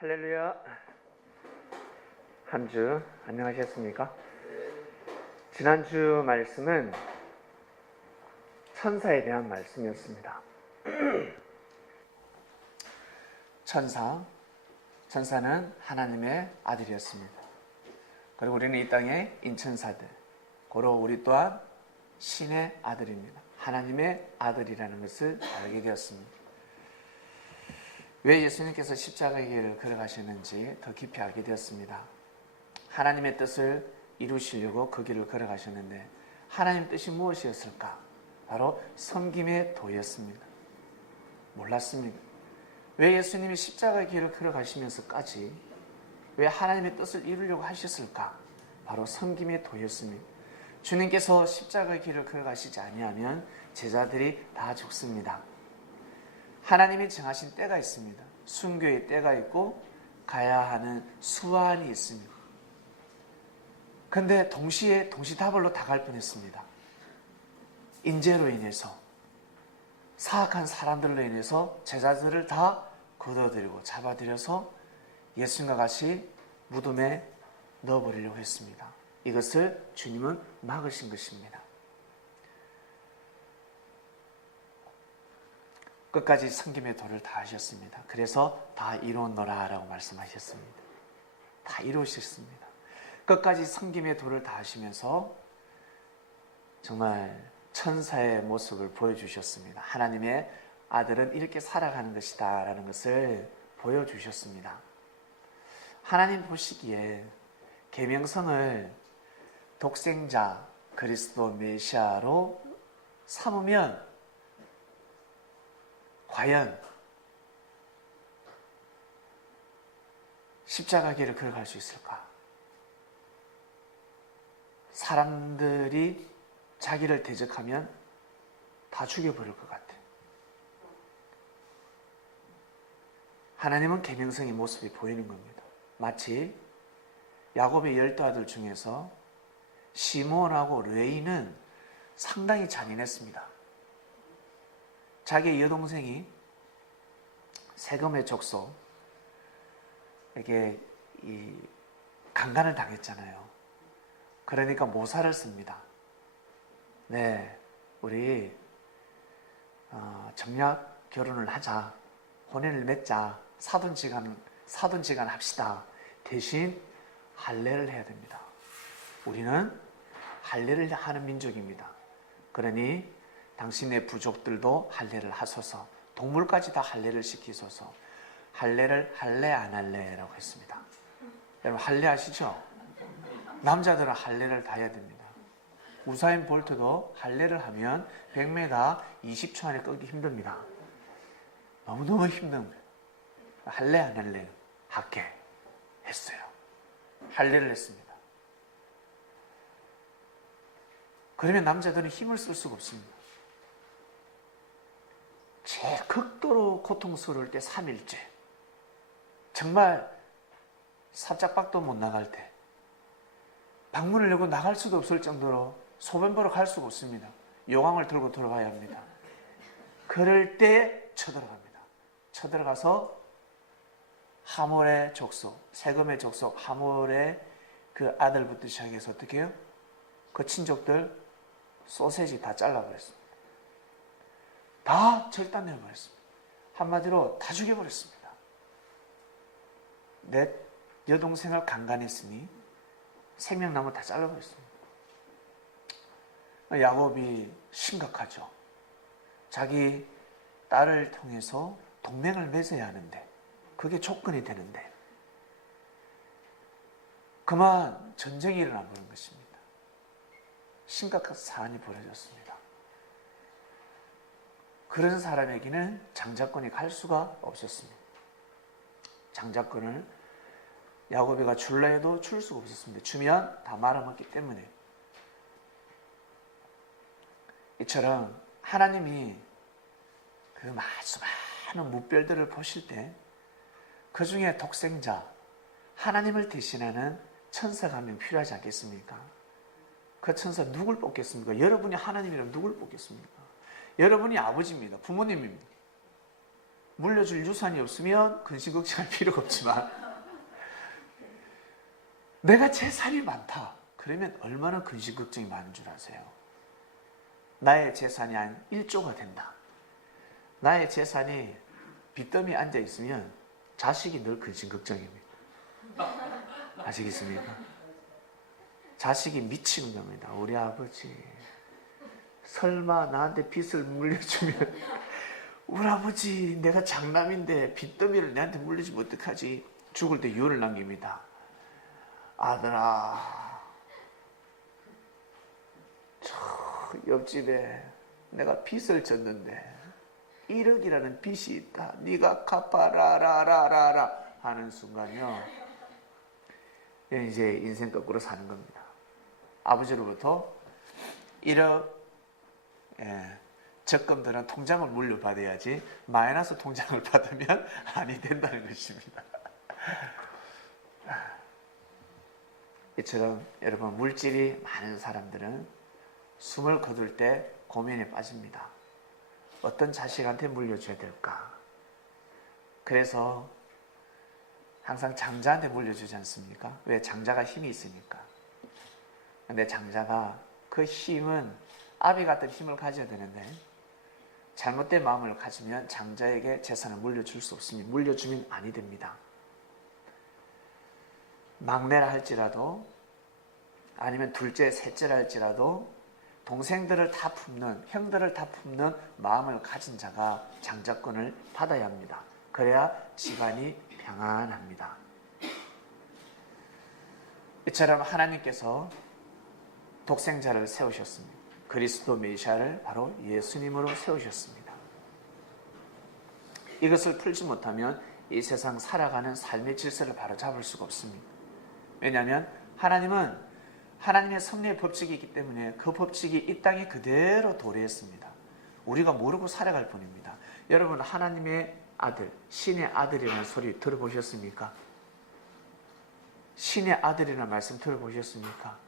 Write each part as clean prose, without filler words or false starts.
할렐루야. 한 주 안녕하셨습니까? 지난주 말씀은 천사에 대한 말씀이었습니다. 천사는 하나님의 아들이었습니다. 그리고 우리는 이 땅의 인천사들, 고로 우리 또한 신의 아들입니다. 하나님의 아들이라는 것을 알게 되었습니다. 왜 예수님께서 십자가의 길을 걸어가셨는지 더 깊이 알게 되었습니다. 하나님의 뜻을 이루시려고 그 길을 걸어가셨는데 하나님의 뜻이 무엇이었을까? 바로 섬김의 도였습니다. 몰랐습니다. 왜 예수님이 십자가의 길을 걸어가시면서까지 왜 하나님의 뜻을 이루려고 하셨을까? 바로 섬김의 도였습니다. 주님께서 십자가의 길을 걸어가시지 아니하면 제자들이 다 죽습니다. 하나님이 정하신 때가 있습니다. 순교의 때가 있고 가야 하는 수완이 있습니다. 그런데 동시다발로 다 갈 뻔했습니다. 인재로 인해서, 사악한 사람들로 인해서 제자들을 다 걷어들이고 잡아들여서 예수님과 같이 무덤에 넣어버리려고 했습니다. 이것을 주님은 막으신 것입니다. 끝까지 섬김의 도를 다 하셨습니다. 그래서 다 이루었노라 라고 말씀하셨습니다. 다 이루셨습니다. 끝까지 섬김의 도를 다 하시면서 정말 천사의 모습을 보여주셨습니다. 하나님의 아들은 이렇게 살아가는 것이다 라는 것을 보여주셨습니다. 하나님 보시기에 계명성을 독생자 그리스도 메시아로 삼으면 과연 십자가 길을 걸어갈 수 있을까? 사람들이 자기를 대적하면 다 죽여버릴 것 같아. 하나님은 계명성의 모습이 보이는 겁니다. 마치 야곱의 12아들 중에서 시몬하고 레위는 상당히 잔인했습니다. 자기 여동생이 세금의 족속에게 강간을 당했잖아요. 그러니까 모사를 씁니다. 네, 우리 정략 결혼을 하자, 혼인을 맺자, 사돈지간 합시다. 대신 할례를 해야 됩니다. 우리는 할례를 하는 민족입니다. 그러니 당신의 부족들도 할례를 하소서, 동물까지 다 할례를 시키소서. 할례 안 할례라고 했습니다. 여러분 할례 아시죠? 남자들은 할례를 다 해야 됩니다. 우사인 볼트도 할례를 하면 100m 20초 안에 끄기 힘듭니다. 너무너무 힘든 거예요. 할례 안 할례 할게 했어요. 할례를 했습니다. 그러면 남자들은 힘을 쓸 수가 없습니다. 제일 극도로 고통스러울 때 3일째, 정말 살짝밖도 못 나갈 때, 방문을 열고 나갈 수도 없을 정도로 소변 보러 갈 수가 없습니다. 요강을 들고 들어가야 합니다. 그럴 때 쳐들어갑니다. 쳐들어가서 하몰의 족속, 세금의 족속 하몰의 그 아들부터 시작해서 어떻게 해요? 그 친족들 소세지 다 잘라버렸습니다. 다 절단내버렸습니다. 한마디로 다 죽여버렸습니다. 내 여동생을 강간했으니 생명나무 다 잘라버렸습니다. 야곱이 심각하죠. 자기 딸을 통해서 동맹을 맺어야 하는데 그게 조건이 되는데 그만 전쟁이 일어나버린 것입니다. 심각한 사안이 벌어졌습니다. 그런 사람에게는 장자권이 갈 수가 없었습니다. 장자권을 야곱이가 줄라 해도 줄 수가 없었습니다. 주면 다 말아먹기 때문에. 이처럼 하나님이 그 많은 무별들을 보실 때 그 중에 독생자, 하나님을 대신하는 천사가 한 명 필요하지 않겠습니까? 그 천사 누굴 뽑겠습니까? 여러분이 하나님이라면 누굴 뽑겠습니까? 여러분이 아버지입니다. 부모님입니다. 물려줄 유산이 없으면 근심 걱정할 필요가 없지만 내가 재산이 많다. 그러면 얼마나 근심 걱정이 많은 줄 아세요? 나의 재산이 한 1조가 된다. 나의 재산이 빚더미에 앉아 있으면 자식이 늘 근심 걱정입니다. 아시겠습니까? 자식이 미치는 겁니다. 우리 아버지 설마 나한테 빚을 물려주면 우리 아버지 내가 장남인데 빚더미를 내한테 물려주면 어떡하지? 죽을 때 유언을 남깁니다. 아들아, 저 옆집에 내가 빚을 졌는데 1억이라는 빚이 있다. 네가 갚아라라라라라 하는 순간요, 이제 인생 거꾸로 사는 겁니다. 아버지로부터 1억 적금 들은 통장을 물려받아야지 마이너스 통장을 받으면 아니 된다는 것입니다. 이처럼 여러분, 물질이 많은 사람들은 숨을 거둘 때 고민에 빠집니다. 어떤 자식한테 물려줘야 될까? 그래서 항상 장자한테 물려주지 않습니까? 왜? 장자가 힘이 있으니까. 근데 장자가 그 힘은 아비 같은 힘을 가져야 되는데 잘못된 마음을 가지면 장자에게 재산을 물려줄 수 없습니다. 물려주면 아니 됩니다. 막내라 할지라도 아니면 둘째, 셋째라 할지라도 동생들을 다 품는, 형들을 다 품는 마음을 가진 자가 장자권을 받아야 합니다. 그래야 집안이 평안합니다. 이처럼 하나님께서 독생자를 세우셨습니다. 그리스도 메시아를 바로 예수님으로 세우셨습니다. 이것을 풀지 못하면 이 세상 살아가는 삶의 질서를 바로잡을 수가 없습니다. 왜냐하면 하나님은 하나님의 섭리의 법칙이 있기 때문에 그 법칙이 이 땅에 그대로 도래했습니다. 우리가 모르고 살아갈 뿐입니다. 여러분, 하나님의 아들, 신의 아들이라는 소리 들어보셨습니까? 신의 아들이라는 말씀 들어보셨습니까?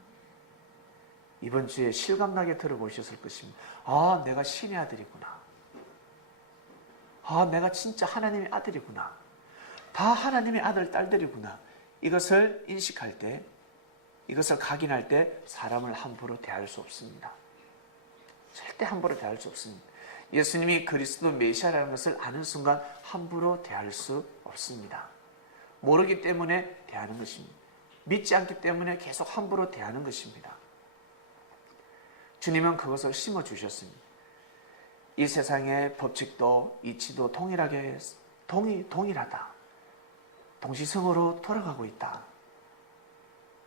이번 주에 실감나게 들어보셨을 것입니다. 아, 내가 신의 아들이구나. 아, 내가 진짜 하나님의 아들이구나. 다 하나님의 아들, 딸들이구나. 이것을 인식할 때, 이것을 각인할 때 사람을 함부로 대할 수 없습니다. 절대 함부로 대할 수 없습니다. 예수님이 그리스도 메시아라는 것을 아는 순간 함부로 대할 수 없습니다. 모르기 때문에 대하는 것입니다. 믿지 않기 때문에 계속 함부로 대하는 것입니다. 주님은 그것을 심어주셨습니다. 이 세상의 법칙도 이치도 동일하게 동일하다. 동시성으로 돌아가고 있다.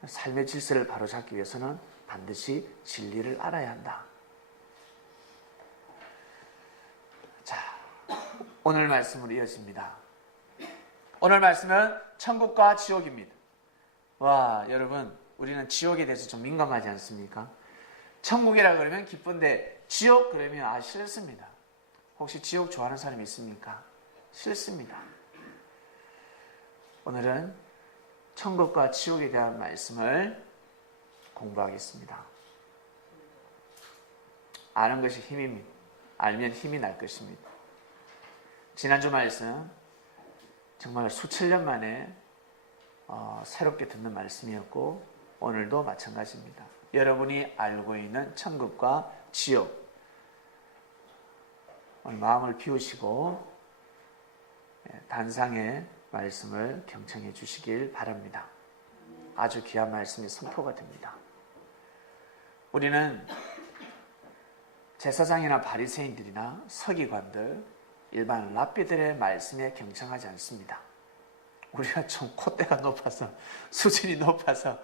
삶의 질서를 바로잡기 위해서는 반드시 진리를 알아야 한다. 자, 오늘 말씀으로 이어집니다. 오늘 말씀은 천국과 지옥입니다. 와, 여러분, 우리는 지옥에 대해서 좀 민감하지 않습니까? 천국이라 그러면 기쁜데 지옥 그러면 싫습니다. 혹시 지옥 좋아하는 사람이 있습니까? 싫습니다. 오늘은 천국과 지옥에 대한 말씀을 공부하겠습니다. 아는 것이 힘입니다. 알면 힘이 날 것입니다. 지난주 말씀 정말 수천 년 만에 새롭게 듣는 말씀이었고 오늘도 마찬가지입니다. 여러분이 알고 있는 천국과 지옥, 오늘 마음을 비우시고 단상의 말씀을 경청해 주시길 바랍니다. 아주 귀한 말씀이 선포가 됩니다. 우리는 제사장이나 바리새인들이나 서기관들, 일반 랍비들의 말씀에 경청하지 않습니다. 우리가 좀 콧대가 높아서, 수준이 높아서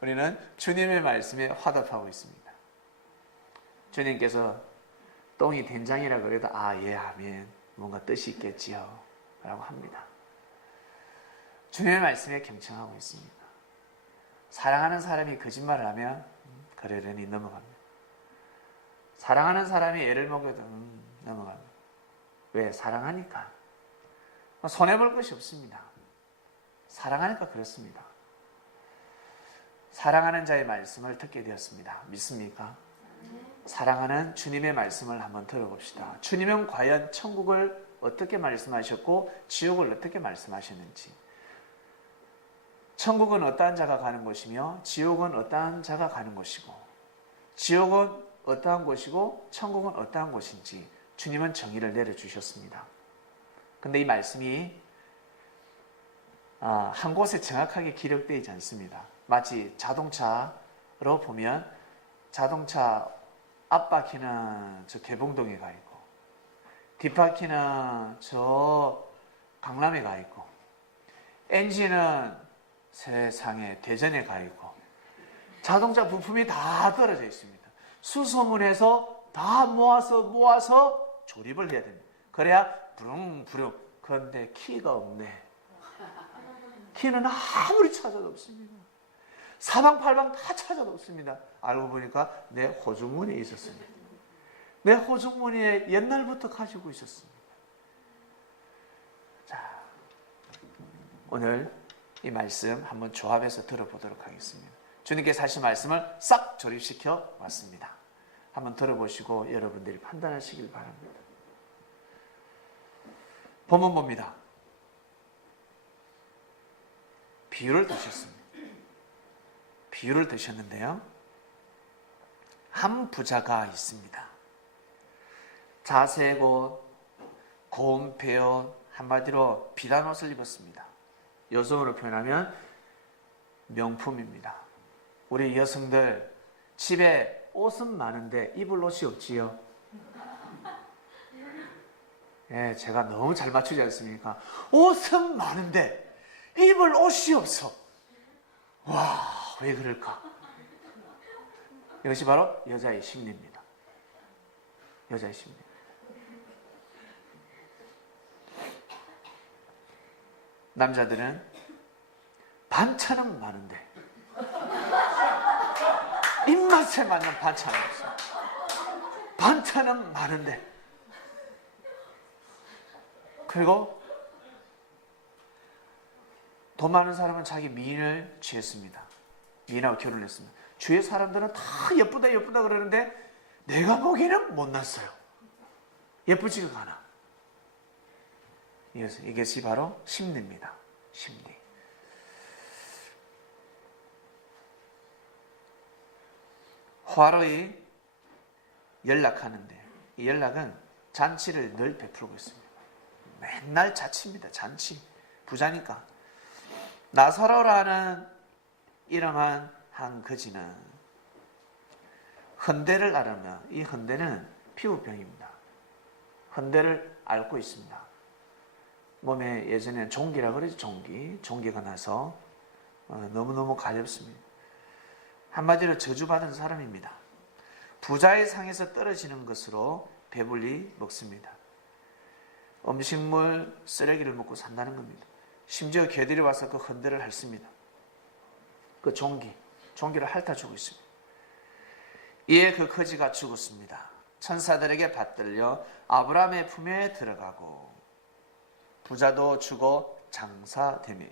우리는 주님의 말씀에 화답하고 있습니다. 주님께서 똥이 된장이라 그래도 예 하면 뭔가 뜻이 있겠지요 라고 합니다. 주님의 말씀에 경청하고 있습니다. 사랑하는 사람이 거짓말을 하면 그러려니 넘어갑니다. 사랑하는 사람이 애를 먹여도 넘어갑니다. 왜? 사랑하니까. 손해볼 것이 없습니다. 사랑하니까 그렇습니다. 사랑하는 자의 말씀을 듣게 되었습니다. 믿습니까? 사랑하는 주님의 말씀을 한번 들어봅시다. 주님은 과연 천국을 어떻게 말씀하셨고 지옥을 어떻게 말씀하셨는지, 천국은 어떠한 자가 가는 곳이며 지옥은 어떠한 자가 가는 곳이고, 지옥은 어떠한 곳이고 천국은 어떠한 곳인지 주님은 정의를 내려주셨습니다. 근데 이 말씀이 한 곳에 정확하게 기록되어 있지 않습니다. 마치 자동차로 보면 자동차 앞바퀴는 저 개봉동에 가 있고 뒷바퀴는 저 강남에 가 있고 엔진은 세상에 대전에 가 있고 자동차 부품이 다 떨어져 있습니다. 수소문해서 다 모아서 조립을 해야 됩니다. 그래야 부릉부릉. 그런데 키가 없네. 키는 아무리 찾아도 없습니다. 사방팔방 다 찾아도 없습니다. 알고 보니까 내 호주머니에 있었습니다. 내 호주머니에 옛날부터 가지고 있었습니다. 자, 오늘 이 말씀 한번 조합해서 들어보도록 하겠습니다. 주님께서 하신 말씀을 싹 조립시켜 왔습니다. 한번 들어보시고 여러분들이 판단하시길 바랍니다. 본문 봅니다. 비유를 드셨습니다. 비유를 드셨는데요. 한 부자가 있습니다. 자세고 고운 배옷, 한마디로 비단 옷을 입었습니다. 여성으로 표현하면 명품입니다. 우리 여성들 집에 옷은 많은데 입을 옷이 없지요. 예, 제가 너무 잘 맞추지 않습니까? 옷은 많은데 입을 옷이 없어. 와, 왜 그럴까? 이것이 바로 여자의 심리입니다. 여자의 심리. 남자들은 반찬은 많은데 입맛에 맞는 반찬은 없어요. 반찬은 많은데 그리고 돈 많은 사람은 자기 미인을 취했습니다. 미인하고 결혼했습니다. 주위의 사람들은 다 예쁘다 예쁘다 그러는데 내가 보기에는 못났어요. 예쁘지가 않아. 이것이 바로 심리입니다. 심리. 화로에 연락하는데 이 연락은 잔치를 늘 베풀고 있습니다. 맨날 자치입니다. 잔치. 부자니까. 나사로라는 이름한 한 거지는 헌대를 앓으며 이 헌대는 피부병입니다. 헌대를 앓고 있습니다. 몸에 예전에 종기라 그러죠. 종기가 나서 너무너무 가렵습니다. 한마디로 저주받은 사람입니다. 부자의 상에서 떨어지는 것으로 배불리 먹습니다. 음식물 쓰레기를 먹고 산다는 겁니다. 심지어 개들이 와서 그 헌대를 핥습니다. 그 종기를 핥아주고 있습니다. 이에 그 거지가 죽었습니다. 천사들에게 받들려 아브라함의 품에 들어가고 부자도 죽어 장사되며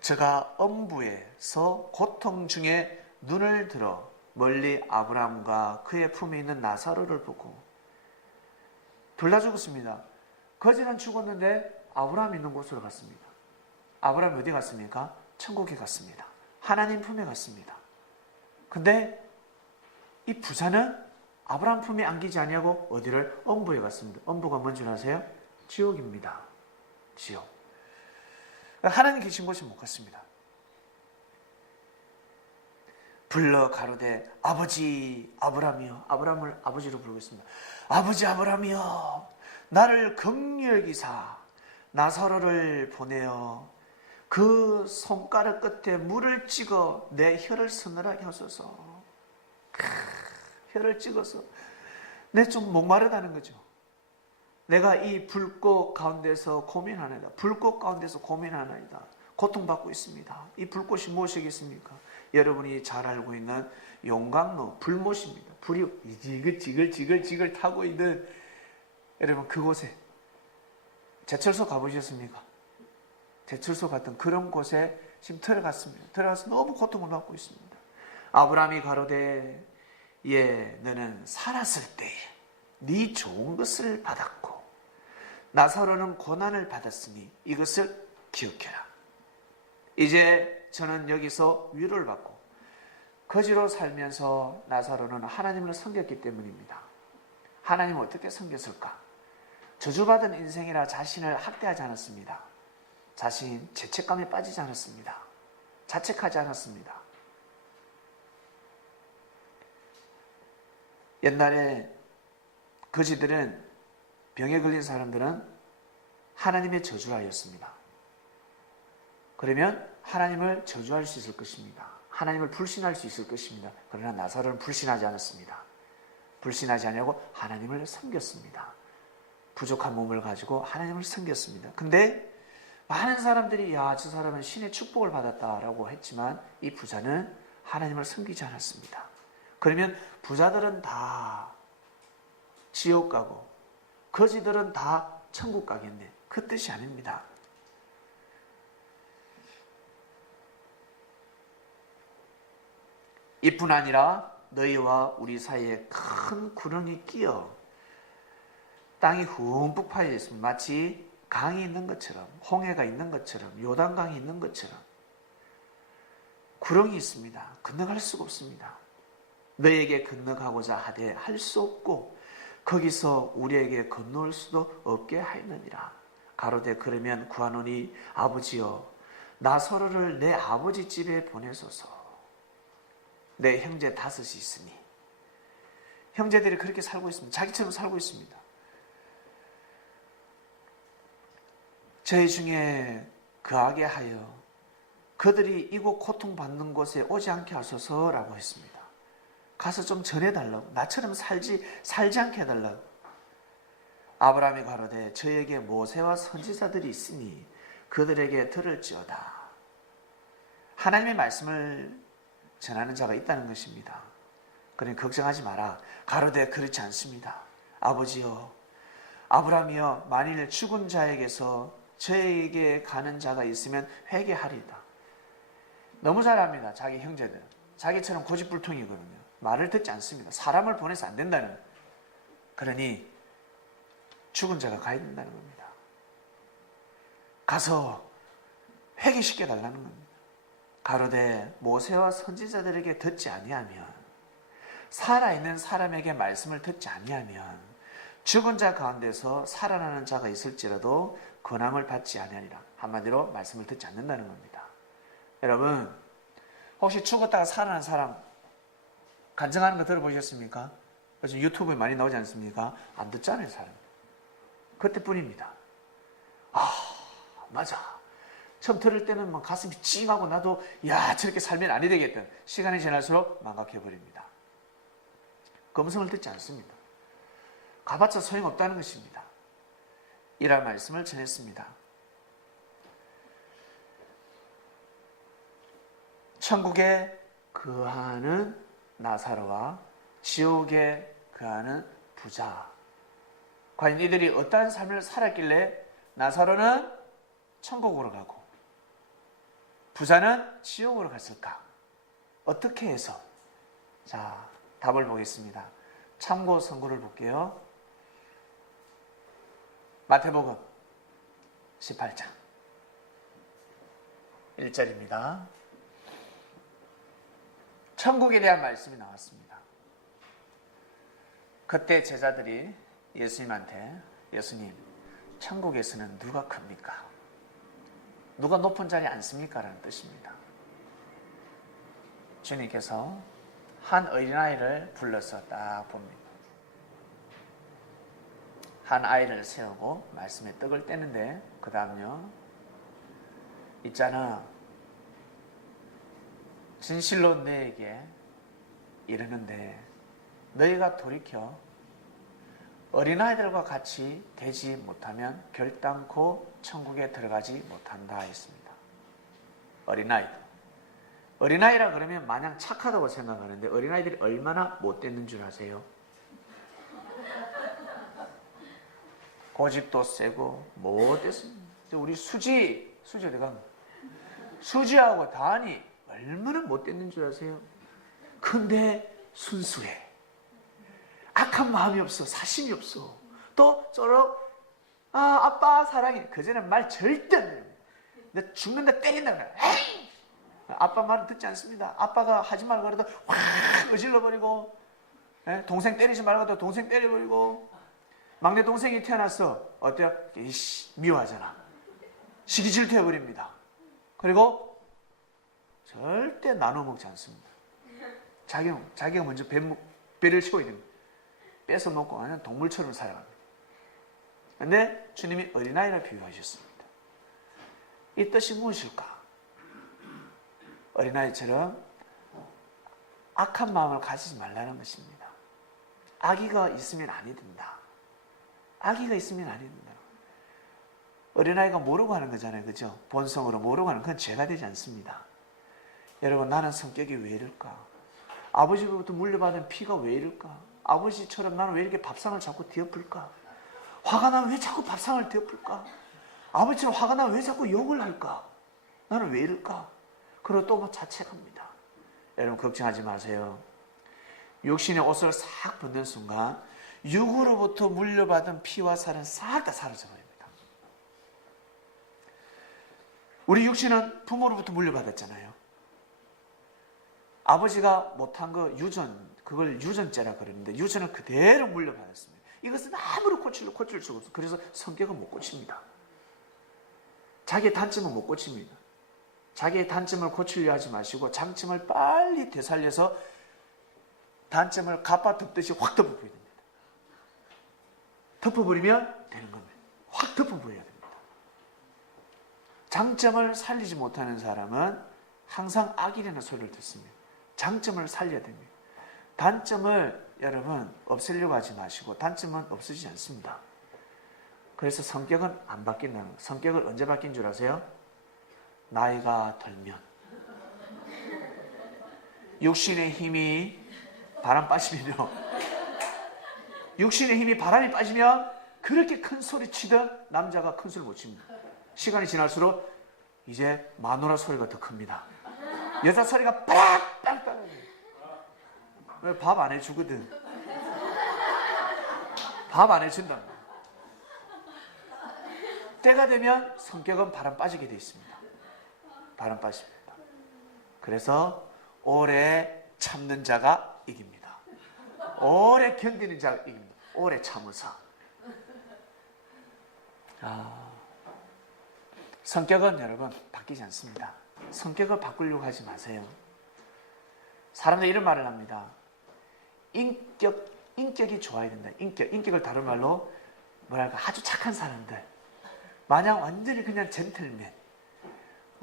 저가 엄부에서 고통 중에 눈을 들어 멀리 아브라함과 그의 품에 있는 나사로를 보고 둘 다 죽었습니다. 거지는 죽었는데 아브라함 있는 곳으로 갔습니다. 아브라함이 어디 갔습니까? 천국에 갔습니다. 하나님 품에 갔습니다. 근데 이 부자는 아브라함 품에 안기지 아니하고 어디를? 엄부에 갔습니다. 엄부가 뭔지 아세요? 지옥입니다. 지옥. 하나님 계신 곳에 못 갔습니다. 불러 가로되 아버지 아브라함이여. 아브라함을 아버지로 부르고 있습니다. 아버지 아브라함이여, 나를 긍휼히 여기사 나사로를 보내어 그 손가락 끝에 물을 찍어 내 혀를 서늘하게 하소서. 혀를 찍어서 내 좀 목마르다는 거죠. 내가 이 불꽃 가운데서 고민하나이다. 불꽃 가운데서 고민하나이다. 고통받고 있습니다. 이 불꽃이 무엇이겠습니까? 여러분이 잘 알고 있는 용광로 불못입니다. 불이 지글지글 타고 있는, 여러분 그곳에 제철소 가보셨습니까? 제철소 같은 그런 곳에 지금 들어갔습니다. 들어가서 너무 고통을 받고 있습니다. 아브라함이 가로되 예, 너는 살았을 때에 네 좋은 것을 받았고 나사로는 고난을 받았으니 이것을 기억해라. 이제 저는 여기서 위로를 받고 거지로 살면서 나사로는 하나님을 섬겼기 때문입니다. 하나님을 어떻게 섬겼을까? 저주받은 인생이라 자신을 학대하지 않았습니다. 자신 죄책감에 빠지지 않았습니다. 자책하지 않았습니다. 옛날에 거지들은, 병에 걸린 사람들은 하나님의 저주하였습니다. 그러면 하나님을 저주할 수 있을 것입니다. 하나님을 불신할 수 있을 것입니다. 그러나 나사로는 불신하지 않았습니다. 불신하지 않냐고 하나님을 섬겼습니다. 부족한 몸을 가지고 하나님을 섬겼습니다. 근데 많은 사람들이 야, 저 사람은 신의 축복을 받았다라고 했지만 이 부자는 하나님을 섬기지 않았습니다. 그러면 부자들은 다 지옥 가고 거지들은 다 천국 가겠네. 그 뜻이 아닙니다. 이뿐 아니라 너희와 우리 사이에 큰 구렁이 끼어 땅이 흠뻑 파여 있습니다. 마치 강이 있는 것처럼, 홍해가 있는 것처럼, 요단강이 있는 것처럼 구렁이 있습니다. 건너갈 수가 없습니다. 너에게 건너가고자 하되 할 수 없고 거기서 우리에게 건너올 수도 없게 하였느니라. 가로되 그러면 구하노니 아버지여 나사로를 내 아버지 집에 보내소서. 내 형제 5이 있으니. 형제들이 그렇게 살고 있습니다. 자기처럼 살고 있습니다. 저희 중에 거하게 하여 그들이 이곳 고통받는 곳에 오지 않게 하소서라고 했습니다. 가서 좀 전해달라고, 나처럼 살지 않게 해달라고. 아브라함이 가로되 저에게 모세와 선지자들이 있으니 그들에게 들을지어다. 하나님의 말씀을 전하는 자가 있다는 것입니다. 그러니 걱정하지 마라. 가로되 그렇지 않습니다. 아버지여, 아브라함이여, 만일 죽은 자에게서 저에게 가는 자가 있으면 회개하리이다. 너무 잘합니다. 자기 형제들. 자기처럼 고집불통이거든요. 말을 듣지 않습니다. 사람을 보내서 안 된다는 거예요. 그러니 죽은 자가 가야 된다는 겁니다. 가서 회개시켜 달라는 겁니다. 가로되 모세와 선지자들에게 듣지 아니하면, 살아있는 사람에게 말씀을 듣지 아니하면 죽은 자 가운데서 살아나는 자가 있을지라도 권함을 받지 아니하리라. 한마디로 말씀을 듣지 않는다는 겁니다. 여러분, 혹시 죽었다가 살아난 사람 간증하는 거 들어보셨습니까? 요즘 유튜브에 많이 나오지 않습니까? 안 듣잖아요, 사람. 그때뿐입니다. 아, 맞아. 처음 들을 때는 막 가슴이 찡하고 나도 야, 저렇게 살면 아니 되겠다. 시간이 지날수록 망각해버립니다. 검성을 듣지 않습니다. 가봤자 소용없다는 것입니다. 이런 말씀을 전했습니다. 천국에 거하는 나사로와 지옥에 거하는 부자. 과연 이들이 어떠한 삶을 살았길래 나사로는 천국으로 가고 부자는 지옥으로 갔을까? 어떻게 해서? 자, 답을 보겠습니다. 참고 선고를 볼게요. 마태복음 18장 1절입니다. 천국에 대한 말씀이 나왔습니다. 그때 제자들이 예수님한테, 예수님, 천국에서는 누가 큽니까? 누가 높은 자리에 앉습니까? 라는 뜻입니다. 주님께서 한 어린아이를 불러서 딱 봅니다. 한 아이를 세우고 말씀에 떡을 떼는데, 그 다음요, 있잖아, 진실로 너에게 이르는데 너희가 돌이켜 어린아이들과 같이 되지 못하면 결단코 천국에 들어가지 못한다 했습니다. 어린아이라 그러면 마냥 착하다고 생각하는데 어린아이들이 얼마나 못됐는 줄 아세요? 고집도 세고 못됐습니다. 우리 수지 어디 간 거야? 수지하고 다니 얼마나 못됐는 줄 아세요? 근데 순수해. 악한 마음이 없어. 사심이 없어. 또 저런 아, 아빠 사랑해. 그전엔 말 절대 안 해요. 내 죽는다 때린다 그래. 에이! 아빠 말은 듣지 않습니다. 아빠가 하지 말고 그래도 확 어질러버리고, 동생 때리지 말고 해도 동생 때려버리고, 막내 동생이 태어났어. 어때요? 이씨, 미워하잖아. 시기 질투해버립니다. 그리고 절대 나눠 먹지 않습니다. 자기가 먼저 배를 채워야 됩니다. 뺏어 먹고 그냥 동물처럼 살아갑니다. 그런데 주님이 어린아이를 비유하셨습니다. 이 뜻이 무엇일까? 어린아이처럼 악한 마음을 가지지 말라는 것입니다. 악의가 있으면 아니 된다. 악의가 있으면 아니 된다. 어린아이가 모르고 하는 거잖아요. 그죠? 본성으로 모르고 하는 그건 죄가 되지 않습니다. 여러분, 나는 성격이 왜 이럴까? 아버지로부터 물려받은 피가 왜 이럴까? 아버지처럼 나는 왜 이렇게 밥상을 자꾸 뒤엎을까? 화가 나면 왜 자꾸 밥상을 뒤엎을까? 아버지처럼 화가 나면 왜 자꾸 욕을 할까? 나는 왜 이럴까? 그리고 또 자책합니다. 여러분, 걱정하지 마세요. 육신의 옷을 싹 벗는 순간 육으로부터 물려받은 피와 살은 싹 다 사라져 버립니다. 우리 육신은 부모로부터 물려받았잖아요. 아버지가 못한 거 그걸 유전죄라 그러는데 유전은 그대로 물려받았습니다. 이것은 아무리 고칠 수가 없어요. 그래서 성격은 못 고칩니다. 자기의 단점은 못 고칩니다. 자기의 단점을 고치려 하지 마시고 장점을 빨리 되살려서 단점을 갑바 덮듯이 확 덮어버려야 됩니다. 덮어버리면 되는 겁니다. 확 덮어버려야 됩니다. 장점을 살리지 못하는 사람은 항상 악이라는 소리를 듣습니다. 장점을 살려야 됩니다. 단점을 여러분 없애려고 하지 마시고 단점은 없어지지 않습니다. 그래서 성격은 안 바뀐다는 거예요. 성격을 언제 바뀐 줄 아세요? 나이가 들면. 육신의 힘이 바람 빠지면요. 육신의 힘이 바람이 빠지면 그렇게 큰 소리 치던 남자가 큰 소리 못 칩니다. 시간이 지날수록 이제 마누라 소리가 더 큽니다. 여자 소리가 빡빡빡. 왜 밥 안 해주거든. 밥 안 해준다. 때가 되면 성격은 바람 빠지게 되어 있습니다. 바람 빠집니다. 그래서 오래 참는 자가 이깁니다. 오래 견디는 자가 이깁니다. 오래 참으사. 성격은 여러분 바뀌지 않습니다. 성격을 바꾸려고 하지 마세요. 사람들이 이런 말을 합니다. 인격이 좋아야 된다. 인격을 다른 말로 뭐랄까 아주 착한 사람들. 마냥 완전히 그냥 젠틀맨.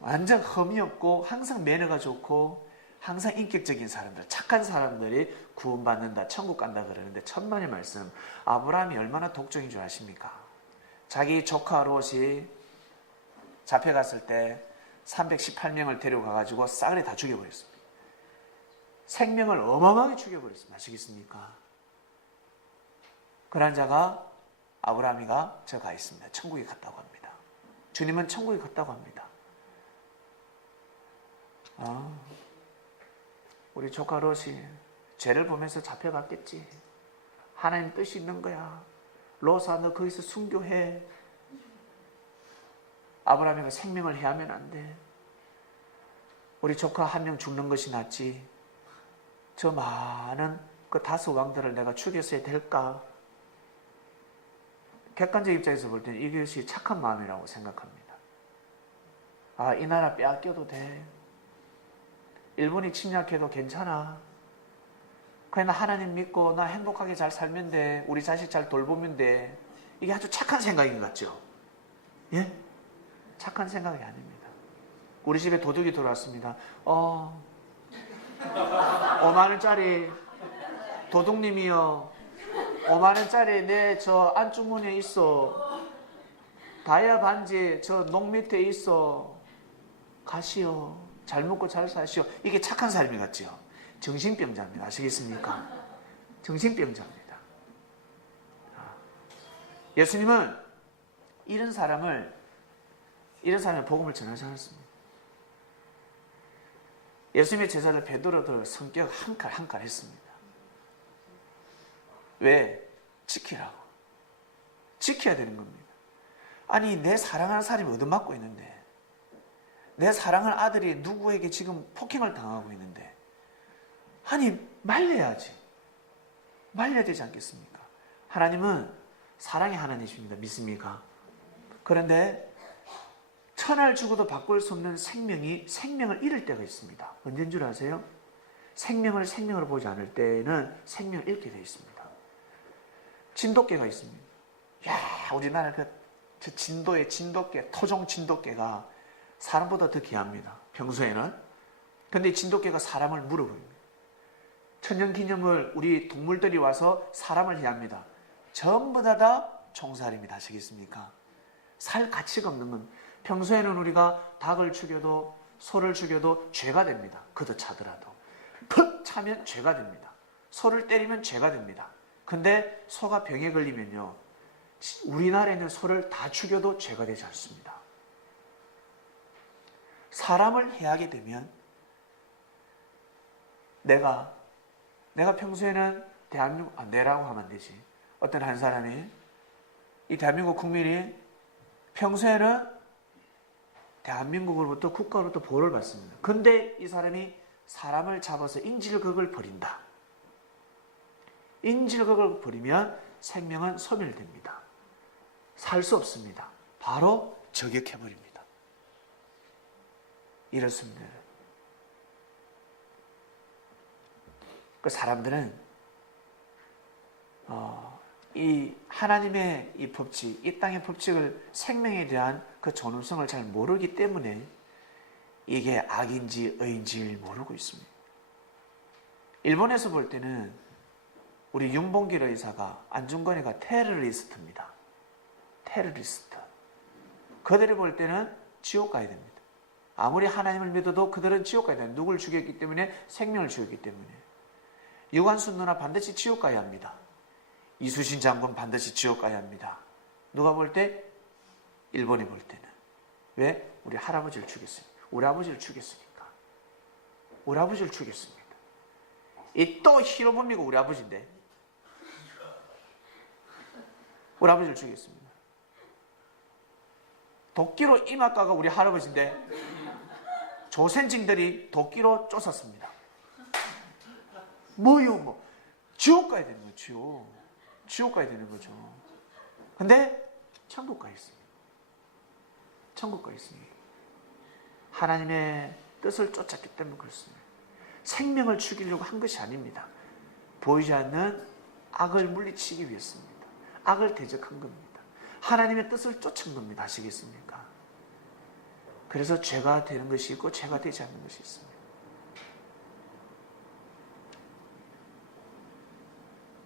완전 흠이 없고 항상 매너가 좋고 항상 인격적인 사람들, 착한 사람들이 구원받는다, 천국 간다 그러는데 천만의 말씀. 아브라함이 얼마나 독종인 줄 아십니까? 자기 조카 롯이 잡혀갔을 때 318명을 데려가가지고 싸그리 다 죽여버렸습니다. 생명을 어마어마하게 죽여버렸습니다. 아시겠습니까? 그런 자가 아브라함이가 저 가 있습니다. 천국에 갔다고 합니다. 주님은 천국에 갔다고 합니다. 우리 조카 롯이 죄를 보면서 잡혀갔겠지. 하나님 뜻이 있는 거야. 롯아, 너 거기서 순교해. 아브라함이가 생명을 해하면 안 돼. 우리 조카 한 명 죽는 것이 낫지. 저 많은 그 다섯 왕들을 내가 죽였어야 될까? 객관적 입장에서 볼 때는 이것이 착한 마음이라고 생각합니다. 이 나라 빼앗겨도 돼. 일본이 침략해도 괜찮아. 그냥 하나님 믿고 나 행복하게 잘 살면 돼. 우리 자식 잘 돌보면 돼. 이게 아주 착한 생각인 것 같죠? 예? 착한 생각이 아닙니다. 우리 집에 도둑이 들어왔습니다. 5만원짜리 도둑님이요. 5만원짜리 내 저 안주머니에 있어. 다이아 반지 저 농 밑에 있어. 가시오. 잘 먹고 잘 사시오. 이게 착한 삶이 같지요. 정신병자입니다. 아시겠습니까? 정신병자입니다. 예수님은 이런 사람을 복음을 전하지 않았습니다. 예수님의 제자들 베드로들 성격 한 칼 했습니다. 왜? 지키라고. 지켜야 되는 겁니다. 아니 내 사랑하는 사람이 얻어맞고 있는데, 내 사랑하는 아들이 누구에게 지금 폭행을 당하고 있는데, 아니 말려야지. 말려야 되지 않겠습니까? 하나님은 사랑의 하나님이십니다. 믿습니까? 그런데 천할 주고도 바꿀 수 없는 생명이 생명을 잃을 때가 있습니다. 언제인 줄 아세요? 생명을 생명으로 보지 않을 때는 생명을 잃게 되어 있습니다. 진돗개가 있습니다. 야, 우리나라 저 진도의 진돗개, 토종 진돗개가 사람보다 더 귀합니다. 평소에는. 근데 진돗개가 사람을 물어버립니다. 천연기념물 우리 동물들이 와서 사람을 해합니다. 전부 다 총살입니다. 아시겠습니까? 살 가치가 없는 건, 평소에는 우리가 닭을 죽여도 소를 죽여도 죄가 됩니다. 그도 차더라도. 푹 차면 죄가 됩니다. 소를 때리면 죄가 됩니다. 근데 소가 병에 걸리면요, 우리나라에는 소를 다 죽여도 죄가 되지 않습니다. 사람을 해하게 되면 내가 평소에는 대한민국, 내라고 하면 안 되지. 어떤 한 사람이, 이 대한민국 국민이 평소에는 대한민국으로부터, 국가로부터 보호를 받습니다. 근데 이 사람이 사람을 잡아서 인질극을 벌인다. 인질극을 벌이면 생명은 소멸됩니다. 살 수 없습니다. 바로 저격해버립니다. 이렇습니다. 그 사람들은 이 하나님의 이 법칙, 이 땅의 법칙을, 생명에 대한 그 존엄성을 잘 모르기 때문에 이게 악인지 의인지 모르고 있습니다. 일본에서 볼 때는 우리 윤봉길 의사가, 안중근이가 테러리스트입니다. 테러리스트. 그들이 볼 때는 지옥 가야 됩니다. 아무리 하나님을 믿어도 그들은 지옥 가야 됩니다. 누굴 죽였기 때문에? 생명을 죽였기 때문에. 유관순 누나 반드시 지옥 가야 합니다. 이수신 장군 반드시 지옥 가야 합니다. 누가 볼 때? 일본이 볼 때는. 왜? 우리 할아버지를 죽였으니까. 우리 아버지를 죽였으니까. 우리 아버지를 죽였습니다. 이 또 히로부미가 우리 아버지인데. 우리 아버지를 죽였습니다. 도끼로 이마가가 우리 할아버지인데 조센징들이 도끼로 쫓았습니다. 뭐요, 뭐. 지옥 가야 되는 거죠. 지옥 가야 되는 거죠. 근데 천국 가 있습니다. 천국 가 있습니다. 하나님의 뜻을 쫓았기 때문에 그렇습니다. 생명을 죽이려고 한 것이 아닙니다. 보이지 않는 악을 물리치기 위해서입니다. 악을 대적한 겁니다. 하나님의 뜻을 쫓은 겁니다. 아시겠습니까? 그래서 죄가 되는 것이 있고 죄가 되지 않는 것이 있습니다.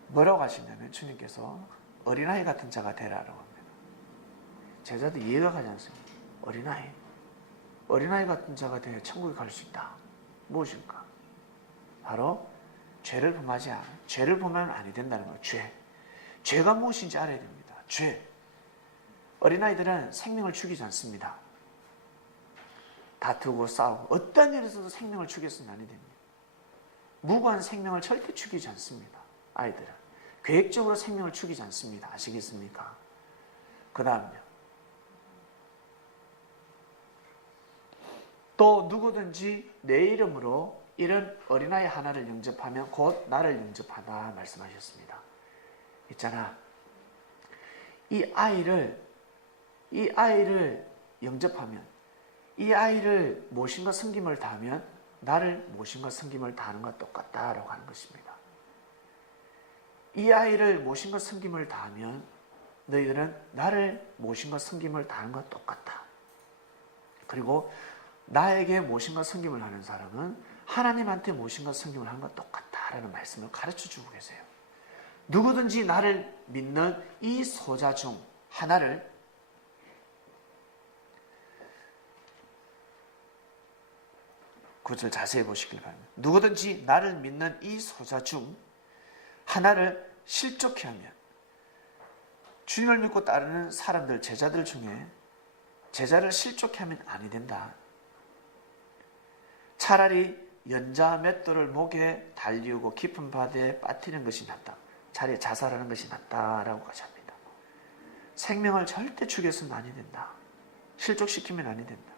뭐라고 하시냐면 주님께서 어린아이 같은 자가 되라라고 합니다. 제자도 이해가 가지 않습니다. 어린아이 같은 자가 되어 천국에 갈 수 있다. 무엇일까? 바로 죄를 범하지 않아. 죄를 범하면 아니 된다는 거예요. 죄가 무엇인지 알아야 됩니다. 죄. 어린아이들은 생명을 죽이지 않습니다. 다투고 싸우고 어떤 일에서도 생명을 죽였으면 아니 됩니다. 무고한 생명을 절대 죽이지 않습니다. 아이들은. 계획적으로 생명을 죽이지 않습니다. 아시겠습니까? 그 다음요. 또 누구든지 내 이름으로 이런 어린아이 하나를 영접하면 곧 나를 영접하다 말씀하셨습니다. 있잖아. 이 아이를 영접하면, 이 아이를 모신과 섬김을 다하면 나를 모신과 섬김을 다하는 것과 똑같다라고 하는 것입니다. 이 아이를 모신과 섬김을 다하면 너희들은 나를 모신과 섬김을 다하는 것과 똑같다. 그리고 나에게 모신과 섬김을 하는 사람은 하나님한테 모신과 섬김을 하는 것과 똑같다라는 말씀을 가르쳐주고 계세요. 누구든지 나를 믿는 이 소자 중 하나를, 그것을 자세히 보시길 바랍니다. 누구든지 나를 믿는 이 소자 중 하나를 실족해 하면, 주님을 믿고 따르는 사람들, 제자들 중에 제자를 실족해 하면 아니 된다. 차라리 연자 맷돌을 목에 달리우고 깊은 바다에 빠뜨리는 것이 낫다. 차라리 자살하는 것이 낫다라고 하십니다. 생명을 절대 죽여서는 아니 된다. 실족시키면 아니 된다.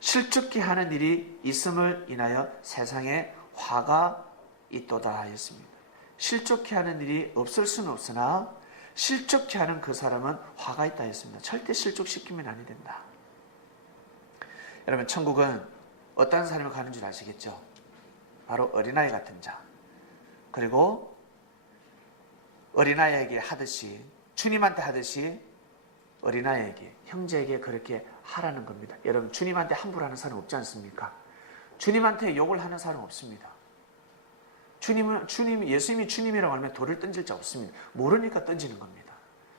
실족케 하는 일이 있음을 인하여 세상에 화가 있도다 하였습니다. 실족케 하는 일이 없을 수는 없으나 실족케 하는 그 사람은 화가 있다 했습니다. 절대 실족시키면 아니 된다. 여러분, 천국은 어떤 사람이 가는 줄 아시겠죠? 바로 어린아이 같은 자. 그리고 어린아이에게 하듯이, 주님한테 하듯이 어린아이에게, 형제에게 그렇게 하라는 겁니다. 여러분, 주님한테 함부로 하는 사람 없지 않습니까? 주님한테 욕을 하는 사람 없습니다. 예수님이 주님이라고 하면 돌을 던질 자 없습니다. 모르니까 던지는 겁니다.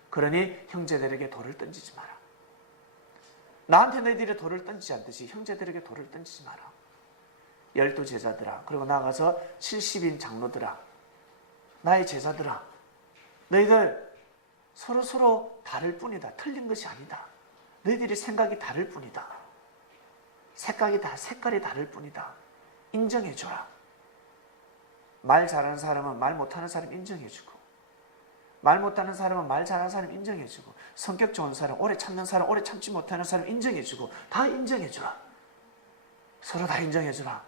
그러니 형제들에게 돌을 던지지 마라. 나한테 너희들이 돌을 던지지 않듯이 형제들에게 돌을 던지지 마라. 12 제자들아, 그리고 나가서 70인 장로들아, 나의 제자들아, 너희들 서로 다를 뿐이다. 틀린 것이 아니다. 너희들이 생각이 다를 뿐이다. 색깔이 다를 뿐이다. 인정해줘라. 말 잘하는 사람은 말 못하는 사람 인정해주고, 말 못하는 사람은 말 잘하는 사람 인정해주고, 성격 좋은 사람, 오래 참는 사람, 오래 참지 못하는 사람 인정해주고, 다 인정해주라. 서로 다 인정해주라.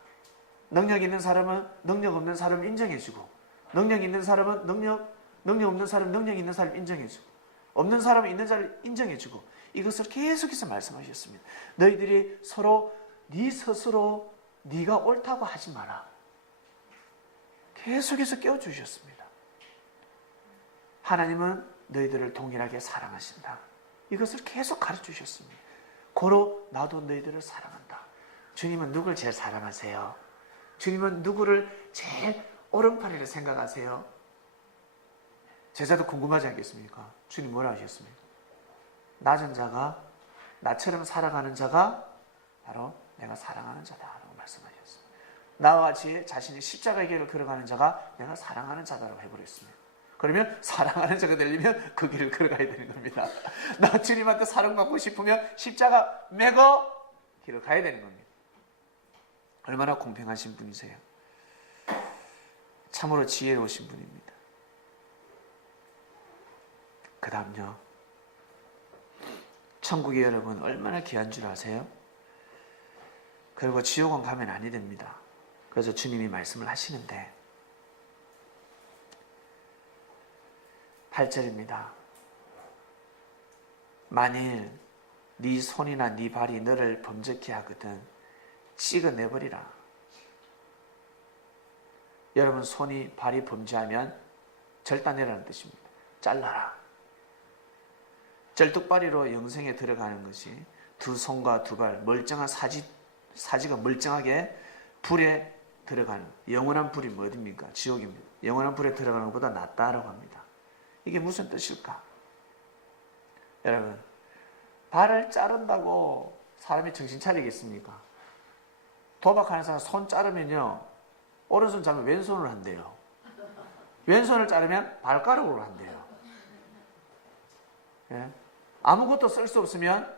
능력 있는 사람은 능력 없는 사람 인정해주고, 능력 있는 사람은 능력 없는 사람, 능력 있는 사람 인정해주고, 없는 사람은 있는 사람 인정해주고, 이것을 계속해서 말씀하셨습니다. 너희들이 서로 네 스스로 네가 옳다고 하지 마라. 계속해서 깨워주셨습니다. 하나님은 너희들을 동일하게 사랑하신다. 이것을 계속 가르쳐주셨습니다. 고로 나도 너희들을 사랑한다. 주님은 누구를 제일 사랑하세요? 주님은 누구를 제일 오른팔이라 생각하세요? 제자도 궁금하지 않겠습니까? 주님 뭐라 하셨습니까? 낮은 자가, 나처럼 살아가는 자가 바로 내가 사랑하는 자다라고 말씀하셨습니다. 나와 같이 자신이 십자가의 길을 걸어가는 자가 내가 사랑하는 자다라고 해버렸습니다. 그러면 사랑하는 자가 되려면 그 길을 걸어가야 되는 겁니다. 나 주님한테 사랑받고 싶으면 십자가 메고 길을 가야 되는 겁니다. 얼마나 공평하신 분이세요. 참으로 지혜로우신 분입니다. 그 다음요, 천국의 여러분 얼마나 귀한 줄 아세요? 그리고 지옥은 가면 아니 됩니다. 그래서 주님이 말씀을 하시는데 8절입니다. 만일 네 손이나 네 발이 너를 범죄케 하거든 찍어내버리라. 여러분, 손이 발이 범죄하면 절단내라는 뜻입니다. 잘라라. 쩔뚝발이로 영생에 들어가는 것이 두 손과 두 발, 멀쩡한 사지가 멀쩡하게 불에 들어가는, 영원한 불이 어디입니까? 지옥입니다. 영원한 불에 들어가는 것보다 낫다라고 합니다. 이게 무슨 뜻일까? 여러분, 발을 자른다고 사람이 정신 차리겠습니까? 도박하는 사람 손 자르면요, 오른손 자르면 왼손으로 한대요. 왼손을 자르면 발가락으로 한대요. 예? 아무것도 쓸 수 없으면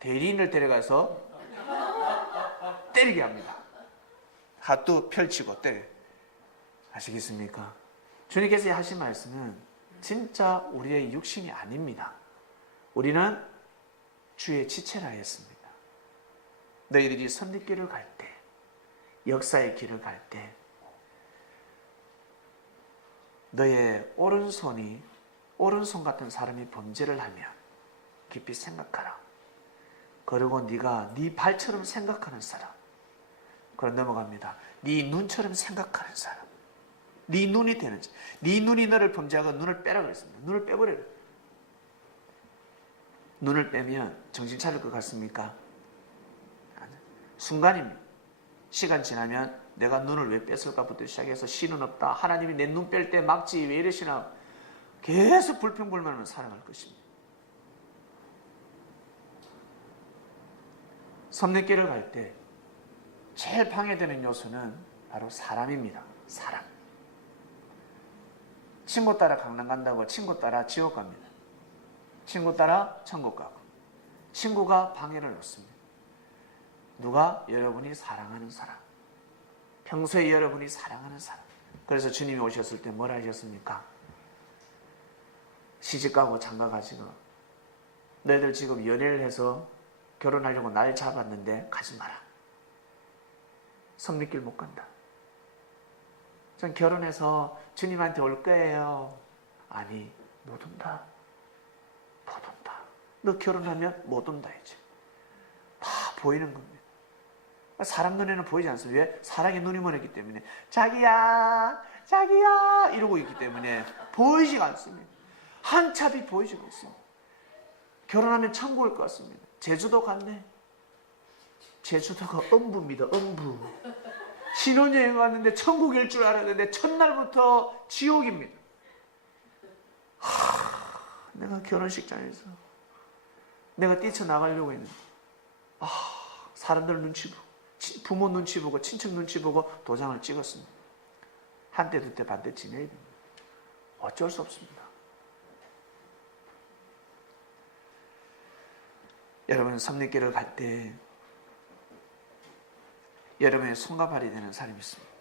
대리인을 데려가서 때리게 합니다. 핫도 펼치고 때려. 아시겠습니까? 주님께서 하신 말씀은 진짜 우리의 육신이 아닙니다. 우리는 주의 지체라 했습니다. 너희들이 선택길을 갈 때, 역사의 길을 갈 때 너의 오른손 같은 사람이 범죄를 하면 깊이 생각하라. 그리고 네가 네 발처럼 생각하는 사람, 그럼 넘어갑니다. 네 눈처럼 생각하는 사람, 네 눈이 되는지, 네 눈이 너를 범죄하고 눈을 빼라 그랬습니다. 눈을 빼버려라. 눈을 빼면 정신 차릴 것 같습니까? 순간입니다. 시간 지나면 내가 눈을 왜 뺐을까부터 시작해서 신은 없다, 하나님이 내 눈 뺄 때 막지 왜 이러시나, 계속 불평불만하며 살아갈 것입니다. 섭리길을 갈 때 제일 방해되는 요소는 바로 사람입니다. 사람. 친구 따라 강남 간다고 친구 따라 지옥 갑니다. 친구 따라 천국 가고. 친구가 방해를 놓습니다. 누가? 여러분이 사랑하는 사람. 평소에 여러분이 사랑하는 사람. 그래서 주님이 오셨을 때 뭐라 하셨습니까? 시집가고 장가가지고 너희들 지금 연애를 해서 결혼하려고 날 잡았는데 가지 마라. 성리길 못 간다. 전 결혼해서 주님한테 올 거예요. 아니, 못 온다. 못 온다. 너 결혼하면 못 온다 이제. 다 보이는 겁니다. 사람 눈에는 보이지 않습니다. 왜? 사랑의 눈이 멀었기 때문에 자기야 자기야 이러고 있기 때문에 보이지가 않습니다. 한참이 보이지가 않습니다. 결혼하면 천국 올 것 같습니다. 제주도 갔네. 제주도가 엄부입니다. 엄부. 신혼여행 왔는데 천국일 줄 알았는데 첫날부터 지옥입니다. 내가 결혼식장에서 내가 뛰쳐나가려고 했는데 사람들 눈치 보고 부모 눈치 보고 친척 눈치 보고 도장을 찍었습니다. 한때 두때 반때 지내야 됩니다. 어쩔 수 없습니다. 여러분 섭리길을 갈 때 여러분의 손과 발이 되는 사람이 있습니다.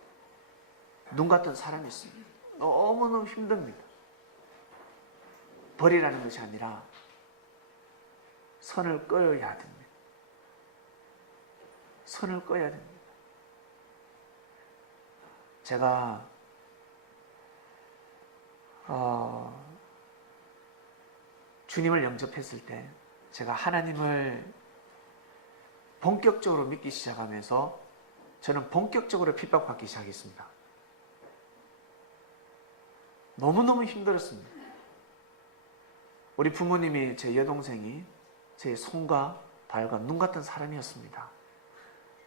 눈 같은 사람이 있습니다. 너무너무 힘듭니다. 벌이라는 것이 아니라 선을 꺼야 됩니다. 선을 꺼야 됩니다. 제가 주님을 영접했을 때 제가 하나님을 본격적으로 믿기 시작하면서 저는 본격적으로 핍박받기 시작했습니다. 너무너무 힘들었습니다. 우리 부모님이 제 여동생이 제 손과 발과 눈 같은 사람이었습니다.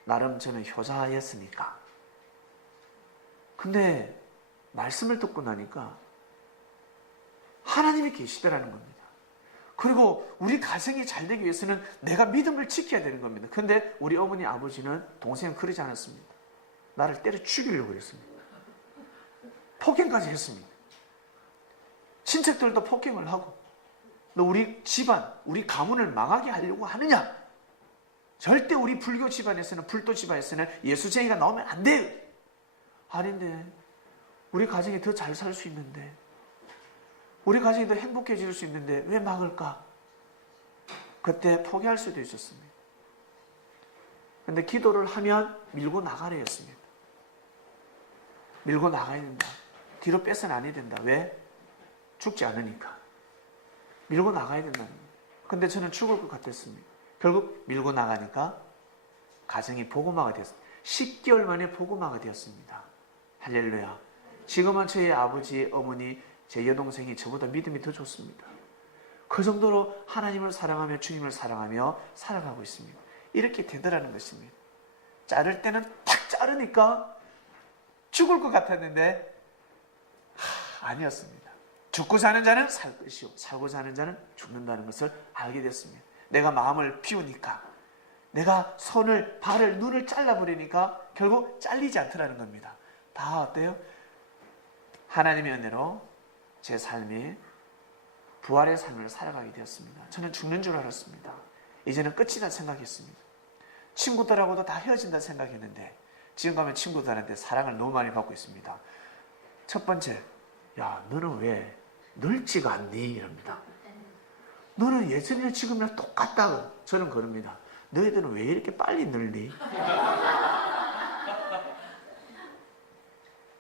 나름 저는 효자였으니까. 근데 말씀을 듣고 나니까 하나님이 계시더라는 겁니다. 그리고 우리 가정이 잘 되기 위해서는 내가 믿음을 지켜야 되는 겁니다. 근데 우리 어머니 아버지는 동생은 그러지 않았습니다. 나를 때려 죽이려고 했습니다. 폭행까지 했습니다. 친척들도 폭행을 하고 너 우리 집안, 우리 가문을 망하게 하려고 하느냐? 절대 우리 불교 집안에서는 불도 집안에서는 예수쟁이가 나오면 안 돼요. 아닌데 우리 가정이 더 잘 살 수 있는데 우리 가정이 더 행복해질 수 있는데 왜 막을까? 그때 포기할 수도 있었습니다. 그런데 기도를 하면 밀고 나가려 했습니다. 밀고 나가야 된다. 뒤로 빼서는 안 해야 된다. 왜? 죽지 않으니까. 밀고 나가야 된다는 거예요. 근데 저는 죽을 것 같았습니다. 결국 밀고 나가니까 가정이 복음화가 되었습니다. 10개월 만에 복음화가 되었습니다. 할렐루야. 지금은 저희 아버지, 어머니, 제 여동생이 저보다 믿음이 더 좋습니다. 그 정도로 하나님을 사랑하며 주님을 사랑하며 살아가고 있습니다. 이렇게 되더라는 것입니다. 자를 때는 탁 자르니까 죽을 것 같았는데 아니었습니다. 죽고 사는 자는 살 것이요 살고 사는 자는 죽는다는 것을 알게 됐습니다. 내가 마음을 비우니까 내가 손을 발을 눈을 잘라버리니까 결국 잘리지 않더라는 겁니다. 다 어때요? 하나님의 은혜로 제 삶이 부활의 삶을 살아가게 되었습니다. 저는 죽는 줄 알았습니다. 이제는 끝이다 생각했습니다. 친구들하고도 다 헤어진다 생각했는데 지금 가면 친구들한테 사랑을 너무 많이 받고 있습니다. 첫 번째, 야 너는 왜 늙지가 않니? 이럽니다. 너는 예전이나 지금이나 똑같다. 저는 그럽니다. 너희들은 왜 이렇게 빨리 늙니?